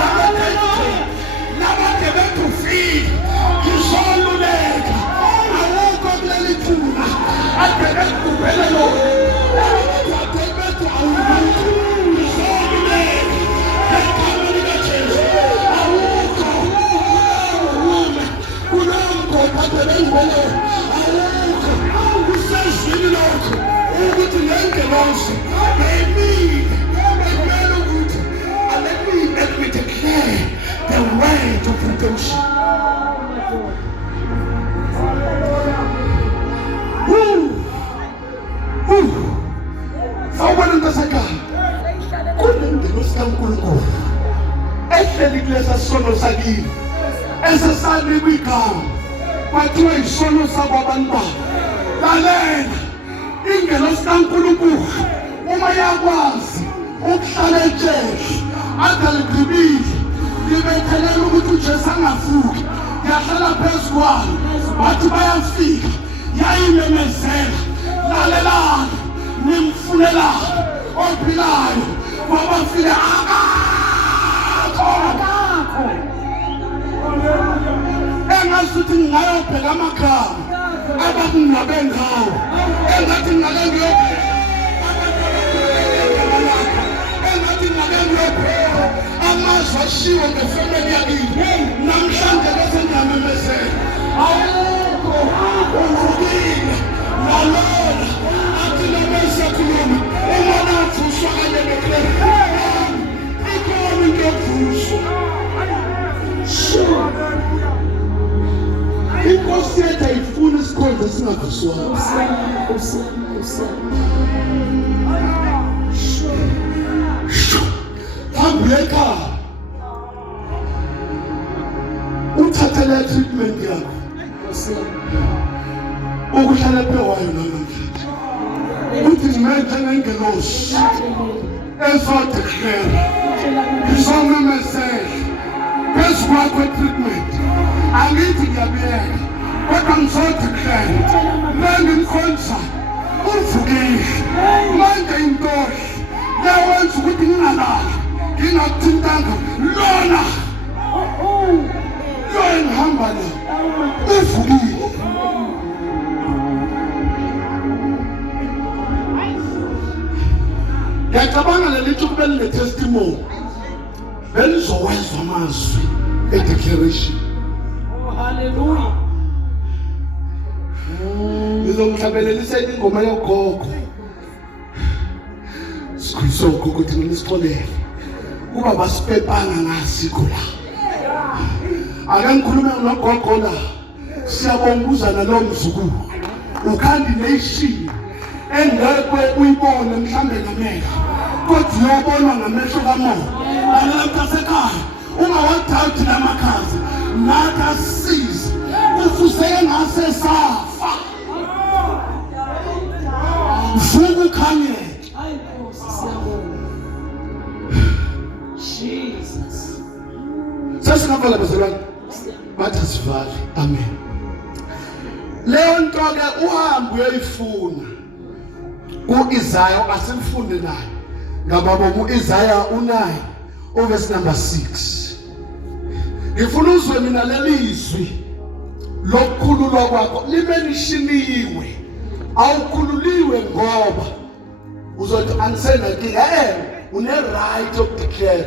nabade bethu ufile. Ngizoluleka awukho kuleli thuba abheke kuphela lo abade bethu awukho. Ngizoluleka ngegama likaJesu awukho kunomgodi abhekengibele awukho. Usezwini lokho ukuthi ngengelosi let me declare the word of redemption. Sawubona ntasekhaya, kunengelosi kaNkulunkulu ehleli kulesa sono sakini esesanikwa igama kwathiwa isono sakwabantu babo. Lalela, ingelosi kaNkulunkulu uma yakwazi ukuhlala etsheli akaligqibile libethelela ukuthi uJesu angafuki, yahlala phezu kwayo bathi bayafika yayimemezela. Lalelani, nimfunelani ophilayo wabafile akakho. Engasuthi ngingayobheka amagama abakungabe ngawo, engathi ngake ngiyobheka engathi ngake ngiyobheka amazwi ashiwo ngefamily yakini. Namhlanje bese ngiyamemezela awukho uvukile. Nalona athi noma esakhuluma uma navuswa kanye neklebe ikhona into yokuvuswa. Inkosi yethu ayifuni isikhonzo esingavuswanga. Hamba ekhaya uthathele treatment yakho ukuhlala phewayo namhlanje uthi ngimenze ngengelosi ezodeclare ngizomemezela phezu kwakho treatment. Angithi ngiyabiyeka kodwa ngizodeclare mengimkhonza uvukile. Manje intoshi yawenza ukuthi ngingalala ngingakuthintanga lona lo engihamba la uvukile. Ngiyacabanga lelithi kube line-testimony belizowezwa amazwi e-declaration. Hallelujah. Ngizomhlabelelisela ingoma yogogo. Sikhuliswa ugogo thina nisixolele kuba basipepanga ngasikho la. Ake ngikhulume nogogo la. Siyabonga nalo mzukulu. Ukandidation engekwe uyibone mhlambe ngamehlo kodwa uyobonwa ngamehlo kamoya. Lalela mtasekhaya, ungawathathi lamakhazi nathi asisize ufuseke ngase safa. Vuka ukhanyele. Jesus. Sesingavela bazalwane bathi asivale. Amen. Leyo nto ke uhambe uyoyifuna ku-Isaya asimfunde naye ngababa uIsaya 9 verse number 6. Ngifuna uzwe mina lelizwi lokukhululwa kwakho limenishiniwe awukhululiwe ngoba uzothi angisena inkinga une right of declare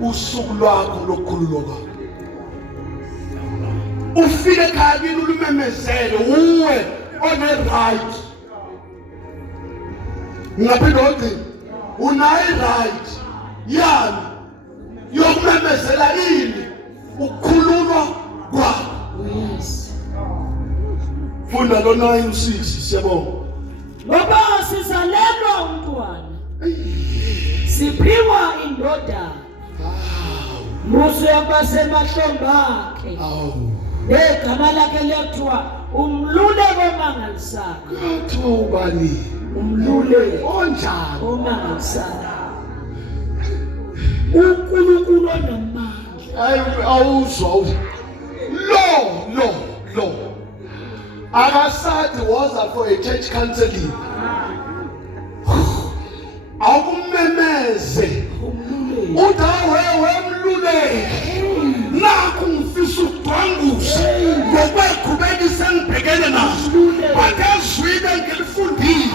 usuku lwakho lokukhululwa kwakho. Ufike ekhaya kini ulumemezele uwe one right. Ngaphinda uthi unayo right yani yokumemezela ini ukukhululwa kwakho. Yes. Funda lo 9:6 siyabonga. Ngoba sizalelwa umntwana, siphiwa indodana. Musu yabasemahlobo akhe. Egama lakhe liyathiwa umluleko omangalisayo. Kuthiwa ubani? Umluleko onjani omangalisayo. uNkulunkulu onamandla. Awuzwa lo akasathi woza for a church counseling. Akumemeze udawe mluleki nakho ngifisa ukudwangusa ngokwekhubeka isengibhekene nazo akezwibe ngilifundile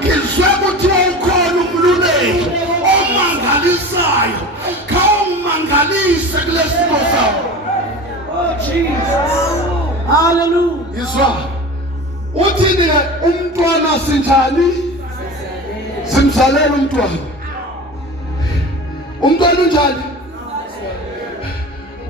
ngizwe ukuthi ukhona umluleki omangalisayo khawumangalise kulesimo sakho. Oh Jesus. Hallelujah. Izwa uthini umntwana sinjani? Simzalela umntwana. Umntwana unjani?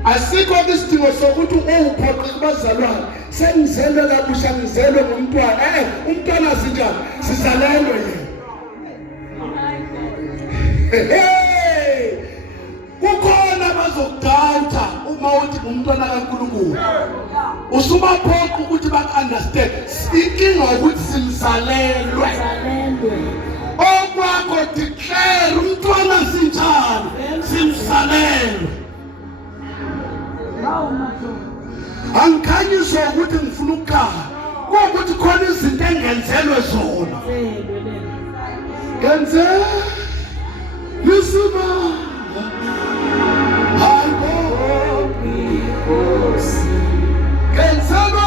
Asikho isidingo sokuthi uphoqe kubazalwane. Sengizelwe kabusha ngizelwe ngumntwana. Umntwana sinjani? Sizalelwe yena. Kukhona bazokudawutha uma uthi umntwana kaNkulunkulu. Usubaphoqa ukuthi bak-understand. Inkinga ukuthi simzalelwe. Okwakho declare umntwana sinjani simzalelwe. Angikhanyiswa ukuthi ngifuna ukukhala ukuthi khona izinto engenzelwe zona. Ngenze isima hayibo ngenzelwe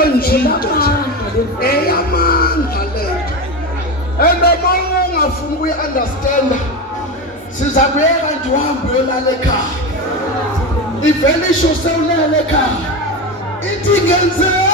eyonjinto eyamandla lento. And uma ungafuni ukuyi-understanda, siza kuyeka nje uhambe uyolala ekhaya. Ivele isho sewulala ekhaya ithi ngenzeni.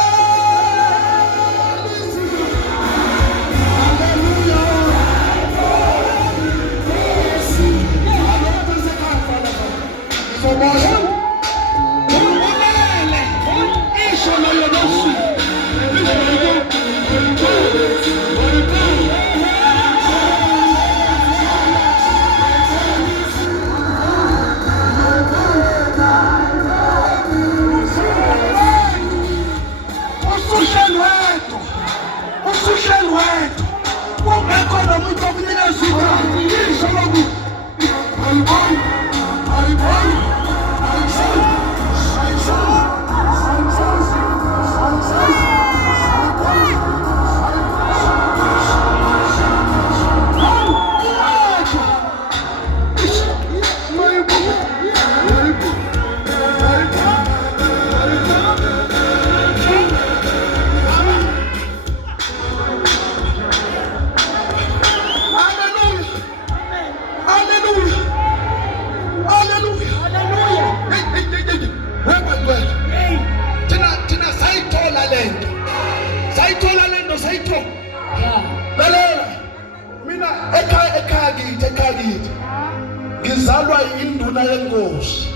Ngizalwa induna yenkosi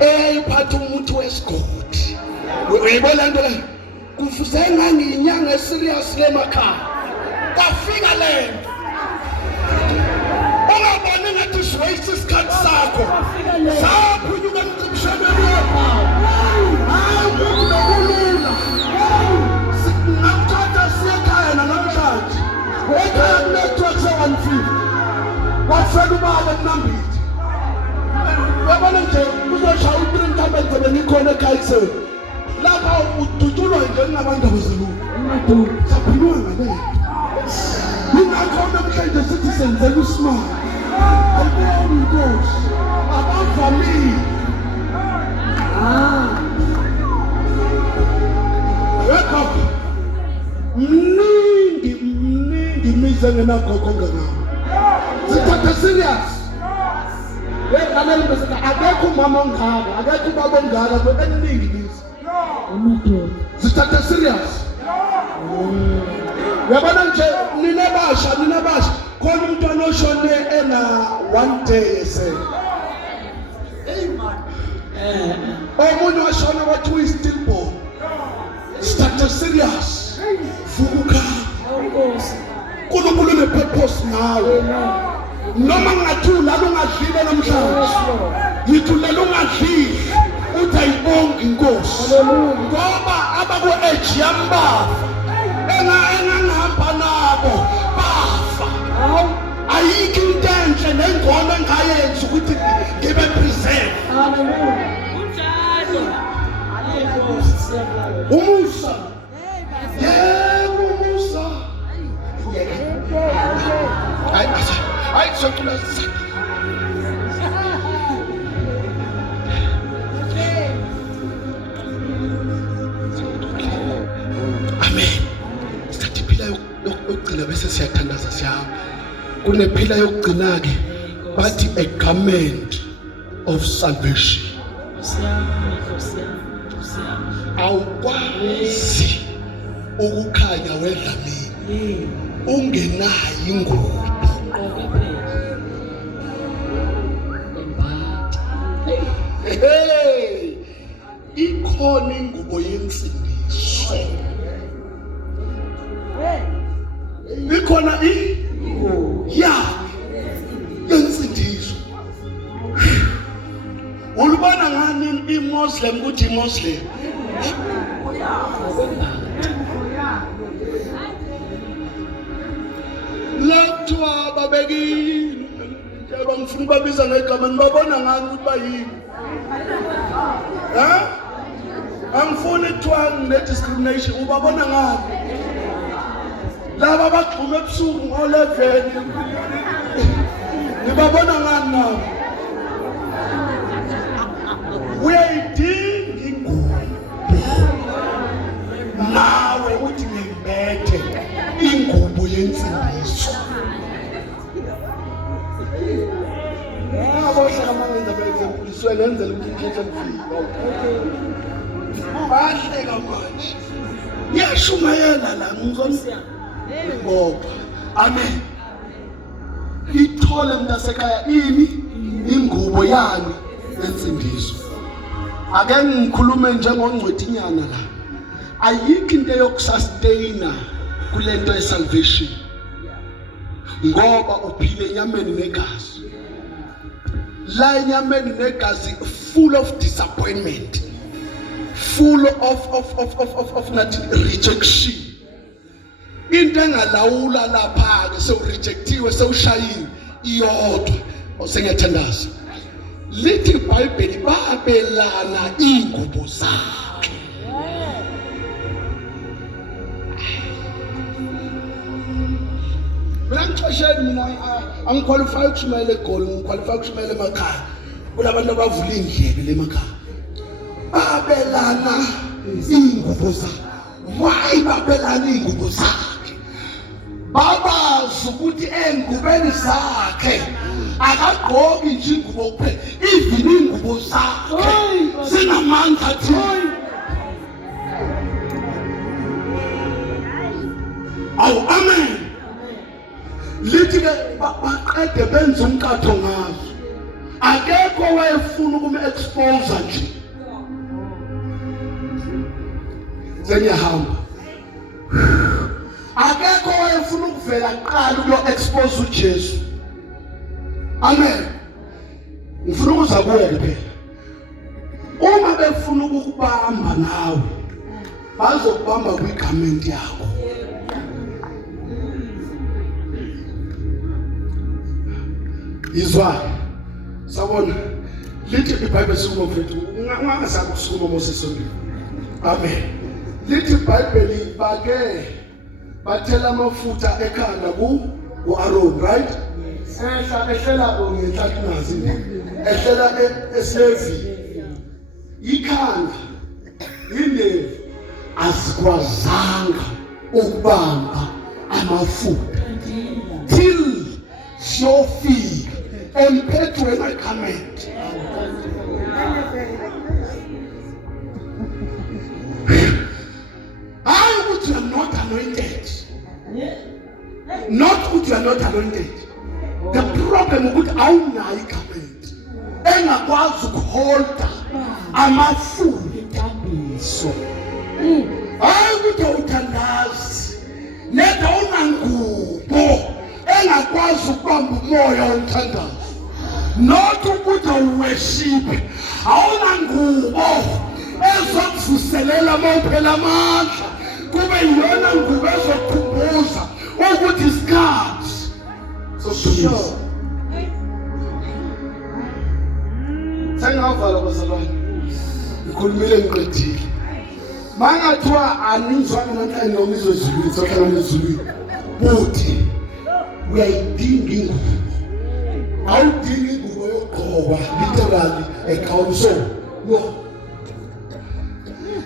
eyayiphatha umuntu wesigodi. Uyibona lento le? Kufuze ngangiyinyanga eserious le emakhaya. Kwafika lento. Ungaboni ngathi uwaste isikhathi sakho. Saphunyuka emcibishaneni yakho. Hayi ukulula. Singathatha siyekhaya namhlanje. Ekhaya kunetwork se-150. Wafela ubaba kunambili. Uyabona nje uzoshaya u-3 mhlawumbe ngizobe ngikhona ekhaya ekuseni. Lapha udutshulwa nje kungabantu abazelula. Sakhuluma ngale. Yingakho namhlanje sithi senzela usimama. Ayibona inkosi. Abavamile. Wekho. Mningi imize ngenagogo nganawo. Sithatha serious. Lalela bese akekho umama ongaka, akekho ubaba ongaka kweningi lezi. Sithatha serious. Uyabona nje nina basha khona umntwana oshone ena 1 day esele. Omunye washona wathi we still born. Sithatha serious. Vuka. Kulo purpose nawe. Noma ngathula lungadlile namhlanje. Ngithula lungadlile. Uthi ayibonga inkosi. Ngoba abaku-age yamba. Engihamba nabo bafa. Ayikho into enhle nengoma engayenza ukuthi ngibe preserve. Umusa. Yebo umusa. Hayi sokula. Amen. Sithi phila yokugcina bese siyathandaza siyahamba. Kunephila yokugcina ke bathi a garment of salvation. Awukwazi ukukhanya wedlamini ungenayo ingubo. Hey, ikhona ingubo yensindiso. Ikhona yensindiso. Ulibona ngani iMuslim ukuthi iMuslim? Lapha babekile. Yaba ngifuna babiza ngegama ngibabona ngani ukuthi bayini. Angifuni kuthiwa ne-discrimination ubabona ngani. Laba bagxuma ebusuku ngo-11 ngibabona ngani nabo. Uyayidinga ingubo. Ngabohla mangenza example iswele ngenzela ukuthi ngithethe ngifike. Bahleka manje. Yashumayela la ngizonisa. Ngoba amen. Ithole mntasekhaya ini ingubo yani ensindiso. Ake ngikhulume njengongcwethinyana la. Ayikho into yokusustaina kulento yesalvation. Ngoba uphile enyameni negazi. La enyameni negazi full of disappointment. Full of nothing, rejection. Into engalawula lapha ke sewurejectiwe sewushayiwe iyodwa osengiyathandaza. Lithi iBhayibheli babelana ingubo zakhe. Mina ngixosheni mina angiqualify ukushumayela eGoli, ngiqualify ukushumayela emakhaya. Kulabantu abavula indlebe lemakhaya. Babelana ingubo zakhe. Why babelana ingubo zakhe? Babazi ukuthi engubeni zakhe akagqoki nje ingubo kuphela, even ingubo zakhe zinamandla thina. Awu amen. Lithi ke baqede benza umkatho ngazo. Akekho wayefuna ukume-expose nje. Sengiyahamba. Akekho wayefuna ukuvela kuqala ukuyo-expose uJesu. Amen. Ngifuna ukuza kuwe phela. Uma befuna ukukubamba nawe, bazokubamba kwigamenti yakho. Izwa. Sabona. Lithi iBhayibheli sikhuluma mfethu, ungasabi ukusukuma Moses onke. Amen. Lithi iBhayibheli bathela amafutha ekhanda ku-Aaron, right? Ehlela ngenhlakinazi ehlela eSlevi. Ikhanda indevu azikwazanga ukubamba amafutha till siyofika emphethweni eGamenti. How would you are not anointed? Not would you are not anointed. The problem is that awunayo iGamenti engakwazi ukuholda amafutha intambiso. Hayi ukuthi awuthandazi neda unangubo engakwazi ukubamba umoya womthandazo. Not ukuthi awuworship awunangubo ezokuvuselela mawuphela amandla kube yiyona ngubo ezokukhumbuza ukuthi isikhathi sosho. Sengavala bazalwane. Ngikhulumile ngiqedile. Mangathiwa anizwana namhlanje noma izozulu sokhana nezulu. Buthi uyayidinga ingubo. Awudingi ingubo yokugqoka literally ekhawuso. No.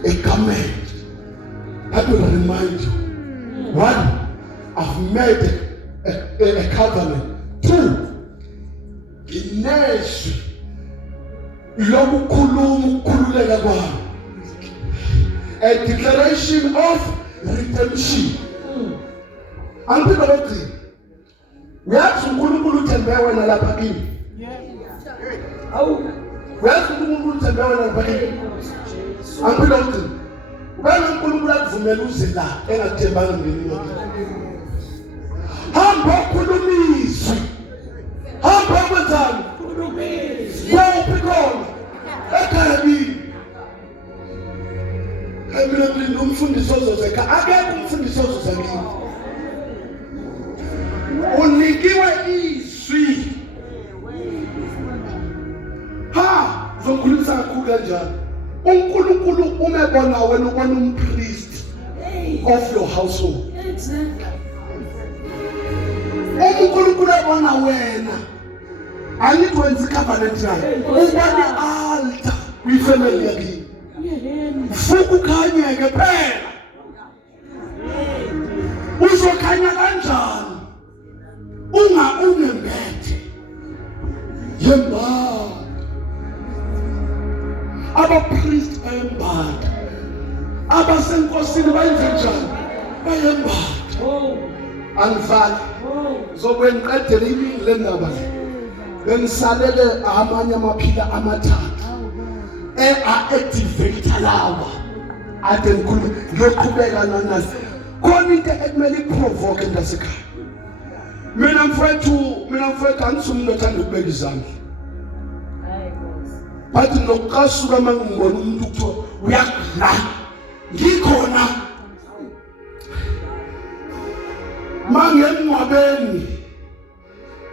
A garment that will remind you. One, I've made a covenant. Two, inezwi lokukhuluma ukukhululeka kwami. A declaration of redemption. Angiphinde lokugcina. Uyazi uNkulunkulu uthembe wena lapha kimi. Awu. Uyazi uNkulunkulu uthembe wena lapha kimi. Angiphinde lokugcina. Wena uNkulunkulu akuvumela uze la engathembanga ngeni wakhe. Hamba ukhuluma izwi. Hamba kwenzani? Ukhuluma izwi. Wophi khona? Ekhaya kimi. Mina ngilinde umfundisi ozozeka. Akekho umfundisi ozozekile. Unikiwe izwi. Zokhulisa kakhulu kanjani. uNkulunkulu umebona wena ubona umpriest of your household. uNkulunkulu ebona wena angithi wenza covenant naye. Ubona altar kwifamily yakhe. Fuku ukhanyeke phela. Uzokhanya kanjani? Ungembethe. yembatha. Abapriest bayembatha. Abasenkosini bayenze njani? Bayembatha. Angifani. Zokwenqedela iningi lendaba le. Bengisalele amanye amaphila amathathu. A-activate lawa. Ade ngikhuluma ngiyoqhubeka nanazi. Khona into ekumele iprovoke ndasekhaya. Mina mfowethu angisumuntu othanda ukubeka izandla. Bathi nokuqasuka mangibona umuntu kuthiwa uyagula. Ngikhona. Mangengcwabeni.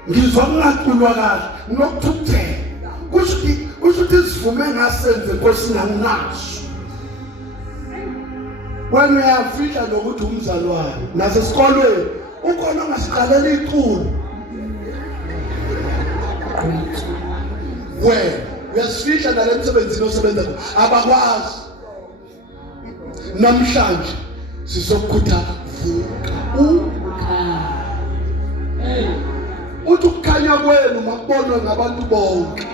Ngizwa ngingaculwa kahle, ngokuthukuthela. Kusho ukuthi isivume ngasenze Nkosi anginaso. Wena uyafika nokuthi umzalwane nasesikolweni ukhona ongasiqalela iculo. Wena uyasifihla nale msebenzini osebenza abakwazi. Namhlanje sizokukhuthaza vuka. Uthi ukukhanya kwenu makubonwe ngabantu bonke.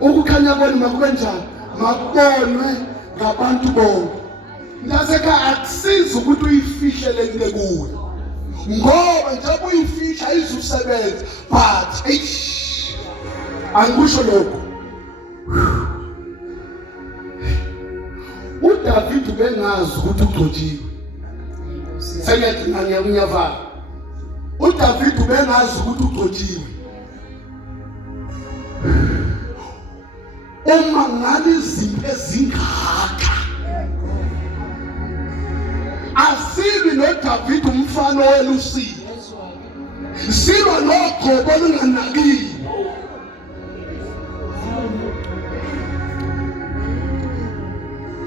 Ukukhanya kwenu makube njani? Makubonwe ngabantu bonke. Ngaseka akusizi ukuthi uyifihle lento kuwe. Ngoba njengoba uyifihla izusebenza but angisho lokho. uDavid ubengazi ukuthi ugcotshiwe. Sengathi ngiyavana. uDavid ubengazi ukuthi ugcotshiwe. Uma ngabe izinto ezingaka asibi noDavid umfana weLusi. Siba noGobo olunganakiwe.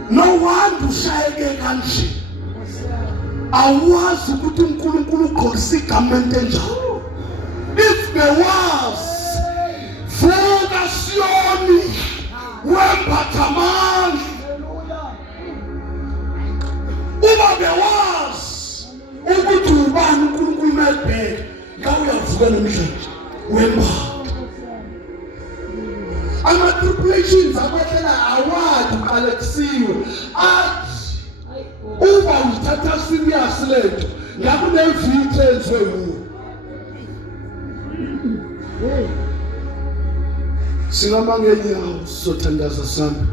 No one ushayeke kanje. Awazi ukuthi uNkulunkulu ugqokisa igamente enjalo. If there was vuka Siyoni wembatha amandla. Uma there was ukuthi ubani uNkulunkulu umebheka ngawuyavuka namhlanje wembatha. Ama-tribulations akwehlela awadi uqalekisiwe athi uba uthatha serious lento ngakunevithe enziwe wuwo. Singama ngenyawo sizothandaza sami.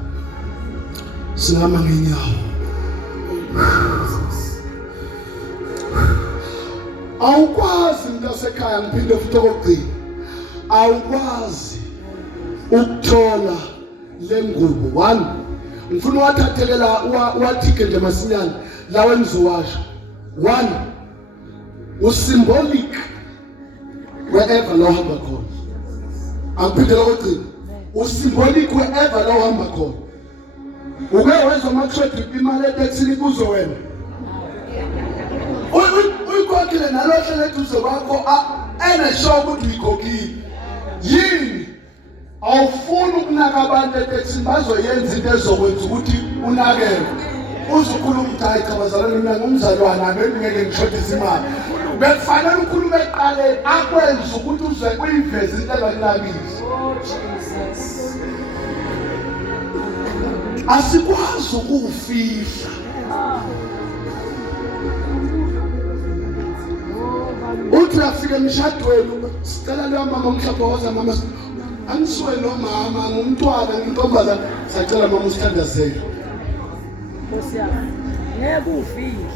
Singama ngenyawo. Awukwazi mntasekhaya ngiphinde futhi okugcina. Awukwazi ukuthola lengubo. One, ngifuna wathathekela wathike nje masinyane la wenziwasho. One, usymbolic wherever lo hamba khona. Angiphinde lokugcina. Usymbolic wherever lo hamba khona. Uke wezwa makushedwe imali etaxini kuzo wena. Uyikhokhile nalohle leduze kwakho eneshow ukuthi uyikhokhile. Yini? Awufuni ukunaka abantu etaxini bazoyenza into ezokwenza ukuthi unakeke. Uzokhuluma ukuthi hayi cha bazalwane mina ngumzalwane ngeke ngishodise imali. Bekufanele ukhulume eqaleni akwenza ukuthi uze uyiveze into engakunakisi. Oh Jesus. Asikwazi ukufihla. Uthi afike emshadweni sicela lo mama umhlaphoza mama angisuwe nomama ngumntwana ngintombazana sacela mama usithandazele. Nkosi yami ngeke ufihle.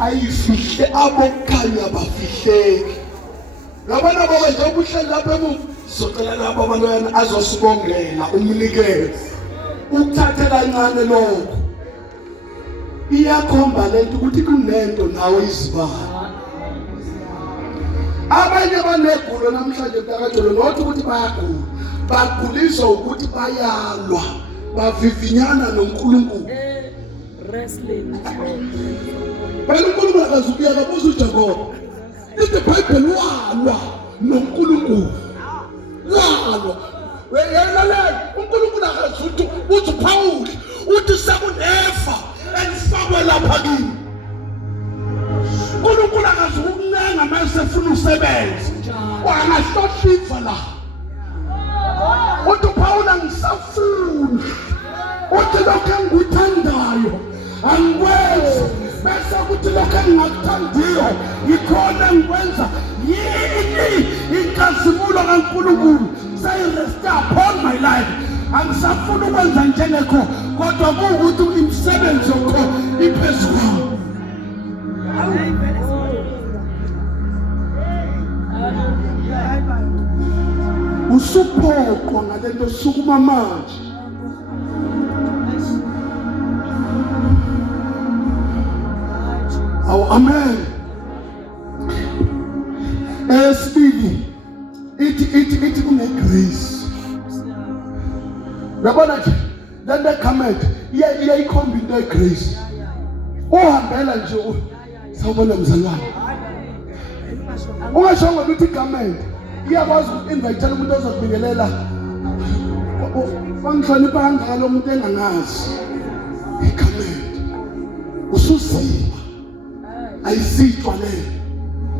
Ayifihle abokhanya bafihleki. Labana baba nje ubuhleli lapha emuva sicela lapha abantwana azosibongela umnikeze. Ukuthathe kancane lokho. Iyakhomba lento ukuthi kunento nawe izibala. Abanye banegulo namhlanje mtakajolo nothi ukuthi bayagula. Baguliswa ukuthi bayalwa. Bavivinyana noNkulunkulu. Wrestling. Phela uNkulunkulu akazukuya kabuza uJakobe. Ithi iBhayibheli walwa noNkulunkulu. Walwa. Wena le uNkulunkulu akazuthi uthi Paul uthi sakunefa elifakwe lapha kimi. uNkulunkulu akazukunenga mase ufuna usebenza. Wangahlohliva la. uthi lokho engikuthandayo angikwenzi, bese kuthi lokho engingakuthandiyo yikhona engikwenza. Yini inkazimulo kaNkulunkulu sayireste upon my life. Angisafuna ukwenza njengekho, kodwa kuwukuthi imisebenzi yokho iphezulu. Usuphoqwa ngalento sukuma manje. Oh, amen. Esibili ithi kune-grace. Yabona nje le comment iyayikhomba into ye-grace. Uhambela nje sawubona mzali wami. Ungashongo ukuthi igament iyakwazi uku-invitela umuntu ozokubingelela. Wangihlonipha kangaka umuntu engangazi. Igament ususima ayisitwa leyo.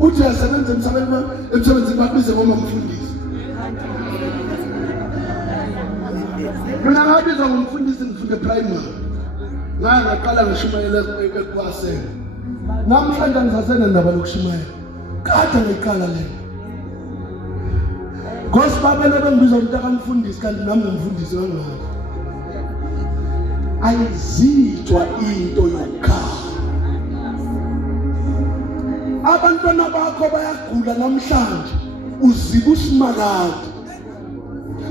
Uthi uyasebenza emsebenzini babize ngoma mfundisi. Mina ngabizwa ngumfundisi ngifunde primary. Ngaqala ngishumayela ekwaseni. Namhlanje ngisasena ndaba lokushumayela. Kade ngiqala lento. Ngosibabele bengibiza umntaka mfundisi kanti nami ngumfundisi wangalo. Ayizitwa into yokukhala. Abantwana bakho bayagula namhlanje uziba usimakade.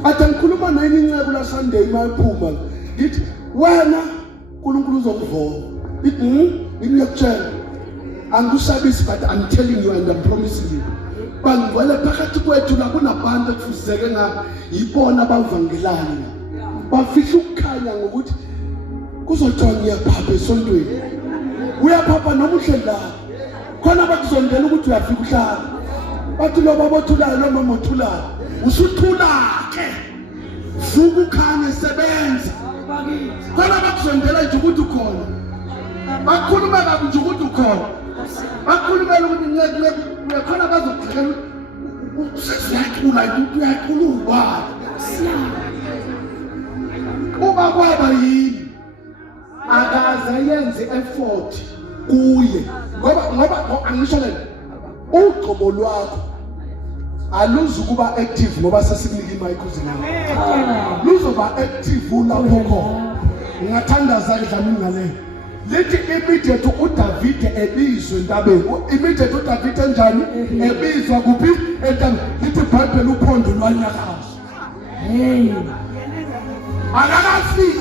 Athi ngikhuluma naye incebo la Sunday mayiphuma ngithi wena uNkulunkulu uzokuvona. Ngiyakutshela angikusabisi but I'm telling you and I'm promising you. Bangwele phakathi kwethu la kunabantu ekufuzeke ngabo yibona abavangelani. Bafihla ukukhanya ngokuthi kuzothiwa ngiyaphapha esontweni. Uyaphapha noma uhleli la. Khona bakuzondela ukuthi uyafika uhlala. Bathi lo babothulayo lo mama othulayo. Usuthula ke. Vuka ukhanye sebenza. Khona bakuzondela nje ukuthi ukhona. Bakhuluma kabi nje ukuthi ukhona. Bakhulumela ukuthi ngeke khona bazokugcina usesiyaqula ukuthi uyaqulwa. Uba kwaba yini? Akaze yenze effort kuye. Ngoba angisho lento. Ugcobo lwakho aluzi kuba active ngoba sesikunike imic uzina. Luzoba active lapho khona. Ngingathandaza idlamini ngale. Lithi immediate uDavid ebizwe entabeni. Immediate uDavid enjani? Ebizwa kuphi? Entabeni. Lithi iBhayibheli uphondo lwanyakaza. Hey. Akakafiki.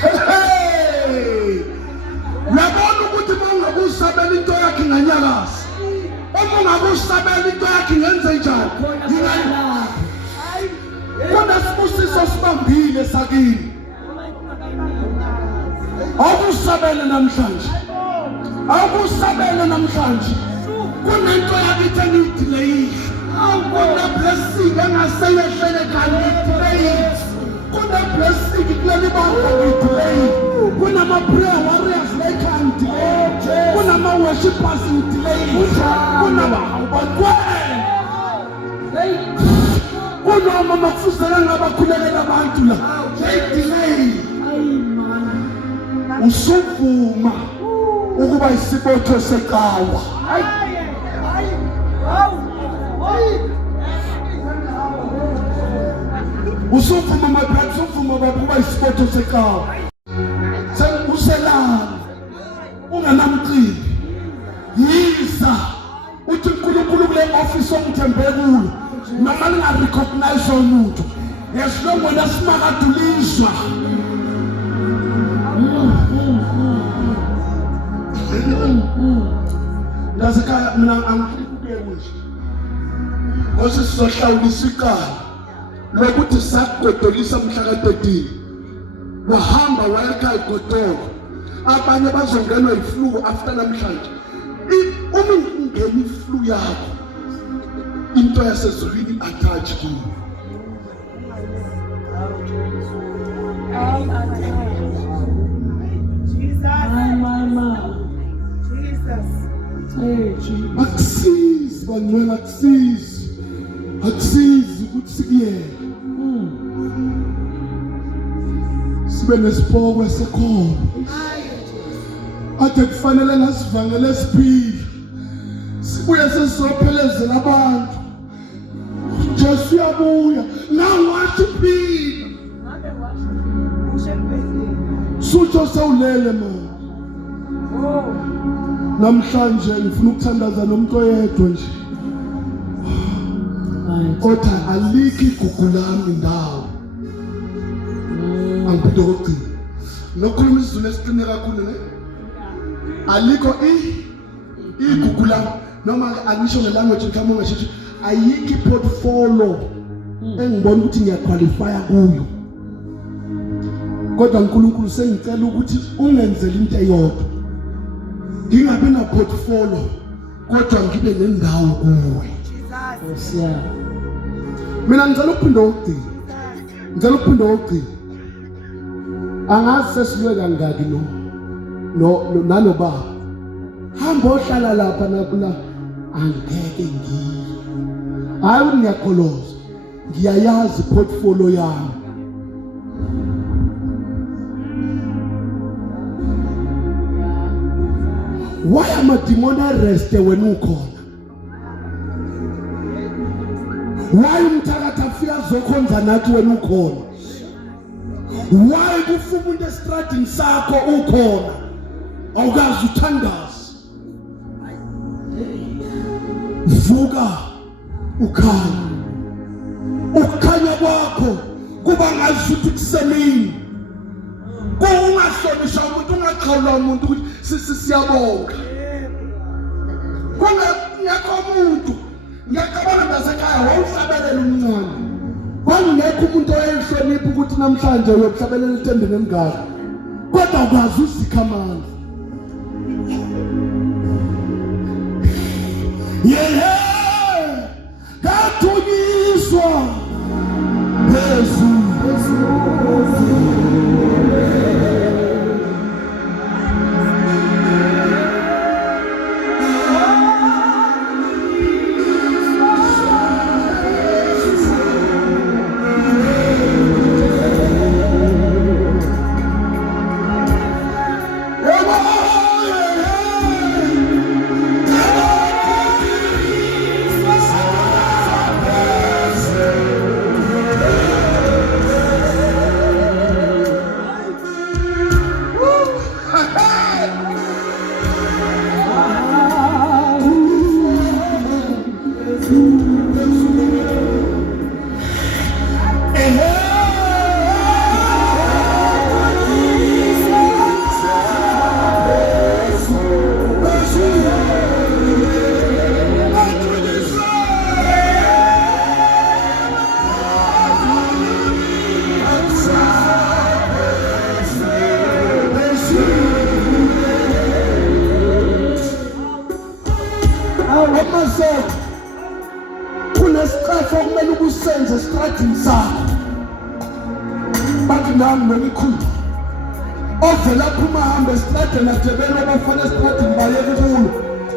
Hey. Yabona ukuthi bongakusabela into yakhe nganyakaza. Uma ungakusabela into yakhe ngenze njani? Kuna sibusiso sibambile sakini. Akusabela namhlanje. Akusabela namhlanje. Kunento yakithi engidelay. Kuna blessing engaseyehlele kanti. Kuna blessing kuleli bantu ngidelay. Kuna ma prayer warriors like kanti. Kuna ma worshipers ngidelay. Kuna bakwe. Kuna mama kufuzela ngabakhulelela abantu la. They delay. Usuvuma ukuba isibotho seqhawa. Usuvuma maphakathi usuvuma ukuba isibotho seqhawa. Senguselana unganamqili. Yiza uthi uNkulunkulu kule office omthembe kulo. Noma linga recognize umuntu. Yesilongo nasimakaduliswa. Lazika mina angifuni ukuye kuhle. Ngose sizohlawulisa ikala. Lokuthi sagodolisa mhla ka-13. Wahamba wayeka eGotoro. Abanye bazongenwa iflu after namhlanje. Uma ungena iflu yakho into yasezulwini attach kuyo. Akusizi bangcwele akusizi ukuthi sikuyele. sibe nesipoko esekhona ade kufanele ngasivangele sibili sibuye sesizophelezela abantu Jesu uyabuya nawasho uphila sutho sewulele mama namhlanje ngifuna ukuthandaza nomuntu oyedwa nje kodwa alikho igugu lami ndawo angiphethe ukugcina nokhuluma isizulu esiqine kakhulu ne alikho igugu lami noma angisho ngelanguage mhlawumbe ngisho ayikho iportfolio engibona ukuthi ngiyaqualify kuyo kodwa uNkulunkulu sengicela ukuthi ungenzele into eyodwa ngingabe na portfolio kodwa ngibe nendawo kuwe mina ngicela ukuphinda ukugcina angazi sesiwe kangaki nanoba hamba ohlala lapha nakula angeke ngiye hayi ngiyakholoza ngiyayazi portfolio yami why am I demon arrest when ukhona why umthakatha afika zokhonza nathi wena ukhona why kufuma umuntu estradini sakho ukhona awukazi uthandaza vuka ukhanya kwakho kuba ngazi ukuthi kusemini ungahlonishwa umuntu ungaqhawula umuntu ukuthi siyabonga kungekho umuntu ngiyacabanga ngasekhaya wawuhlabelela umncane kwangekho umuntu oyehlonipha ukuthi namhlanje uyokuhlabelela itembeni emgaka kodwa ukwazi uzikha amandla kathunyiswa phezulu kunesicafo kumele ukusenze estradini sakho bathi nami nemikhulu ovela phuma hamba estradini adebela abafana estradini bayeke kulo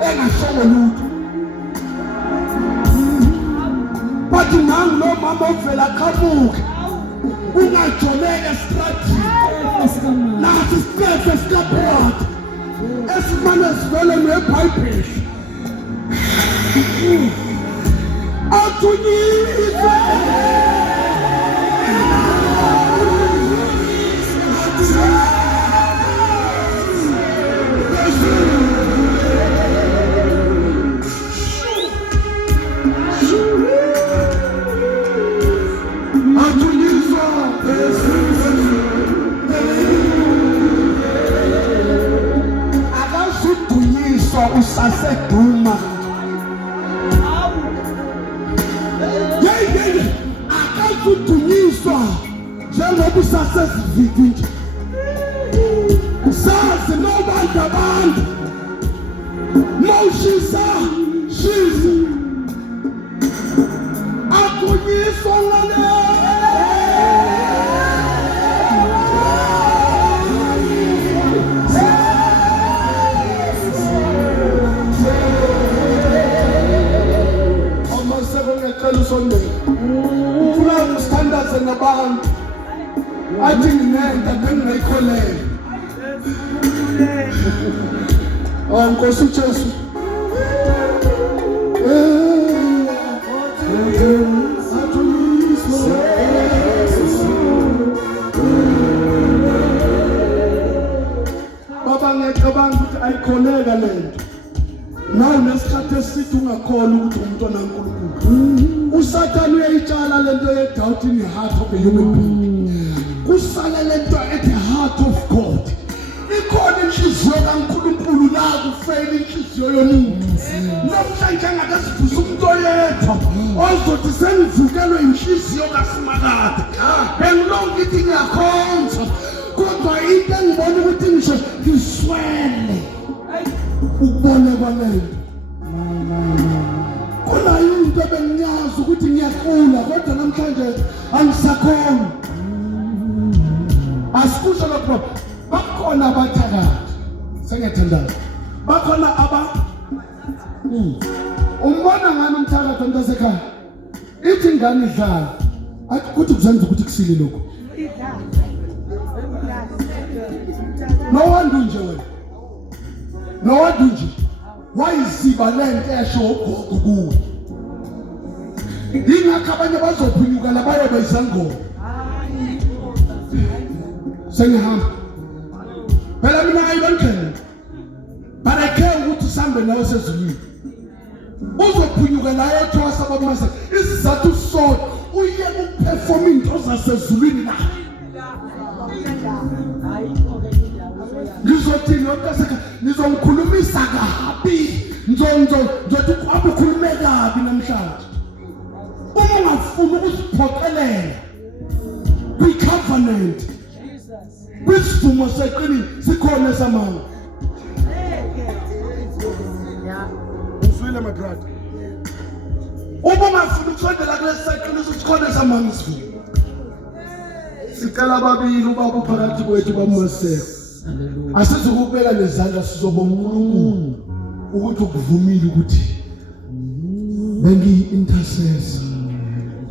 engashongo lutho bathi nami lo mama ovela qamuke ungajoleka estradini nathi isicefo esikabrother esifana sivele neBhayibheli athunyiswe akazudunyiswa usaseduma akazudunyiswa njengoba usaseziviki nje sazi nobantu abantu mawushisa shisa athunyiswa ngale amaseko ngecela usondela ufuna usithandaze nabantu athi nginento engingayikholelwa. Oh Nkosi uJesu. Baba ngiyacabanga ukuthi ayikholeka lento. Nawe nesikhathi esithi ungakholwa ukuthi umntwana kaNkulunkulu. USathane uyayitshala lento ye-doubt in the heart of a human being. Kusala lento at the heart of God. Ikhona inhliziyo kaNkulunkulu la kufeyila inhliziyo yomuntu. Namhlanje angakasivusa umuntu oyedwa ozothi sengivukelwe inhliziyo kaSimakade. Bengilonke ithi ngiyakhonza kodwa into engibona ukuthi ngisho ngiswele ukubona kwalento. Kuna into bengiyazi ukuthi ngiyaqula kodwa namhlanje angisakhona. Asikusho lokho. Bakhona abathakathi sengiyathandana. Bakhona umbona ngani umthakathi ontasekhaya? Ithi ingane idlala. Athi kuthi kuzenza ukuthi kusile lokho. Nowandu nje wena. Nowandu nje. Wayiziba lento esho ugogo kuwe. Ingakho abanye bazophunyuka labaye bayizangoma. Sengihamba. Phela mina ayibonkhela. Barakhe ukuthi usambe nawe sezulwini. Uzophunyuka naye ethosa babamasa isizathu sodwa uye ukuperform into zasezulwini la. Ngizothi notaseka nizomkhulumisa kabi. Ngizothi kwabukhulume kabi namhlanje. Uma ungafuna ukuziphoqelela kwi-covenant kwisivumo seqini sikhona samanga. Uzwile my brother. Uma ungafuna ukusondela kulesi seqini sikhona samanga isivumo. Sicela ababili ubaba uphakathi kwethu baMoseko. Asizokubeka lezandla sizobonga uNkulunkulu ukuthi ukuvumile ukuthi bengi-intercessor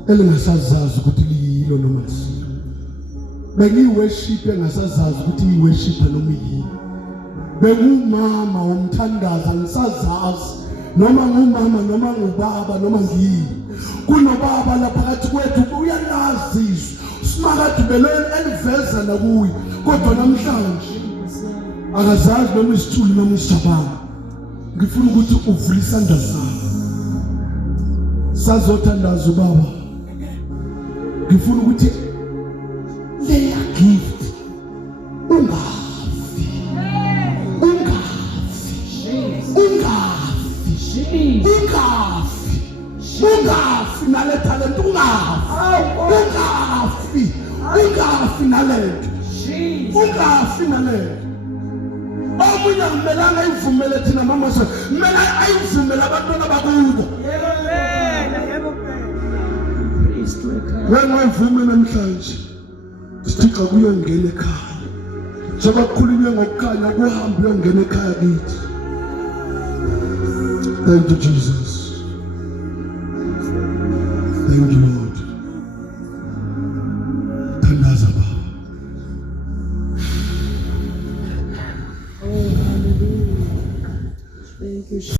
elingasazazi ukuthi liyilo noma lisilo. Bengi-worship engasazazi ukuthi iyi-worship noma yini. Bengumama womthandaza ngisazazi noma ngumama noma ngubaba noma ngiyini. Kunobaba lapha phakathi kwethu uyalazi Simakade belweni eliveza nakuye kodwa namhlanje akazazi noma isithuli noma isijabana. Ngifuna ukuthi uvule isandla sakho sazothandaza ubaba. Ngifuna ukuthi leya gift ungafi nale talent ungafi nalento omunye akumelanga ayivumele thina mama so kumele ayivumele abantwana bakubo. Wena wayivume namhlanje sithi kuyongena ekhaya njengoba kukhulunywe ngokukhanya kuhambe uyongena ekhaya kithi. Thank you Jesus. Thank you Lord.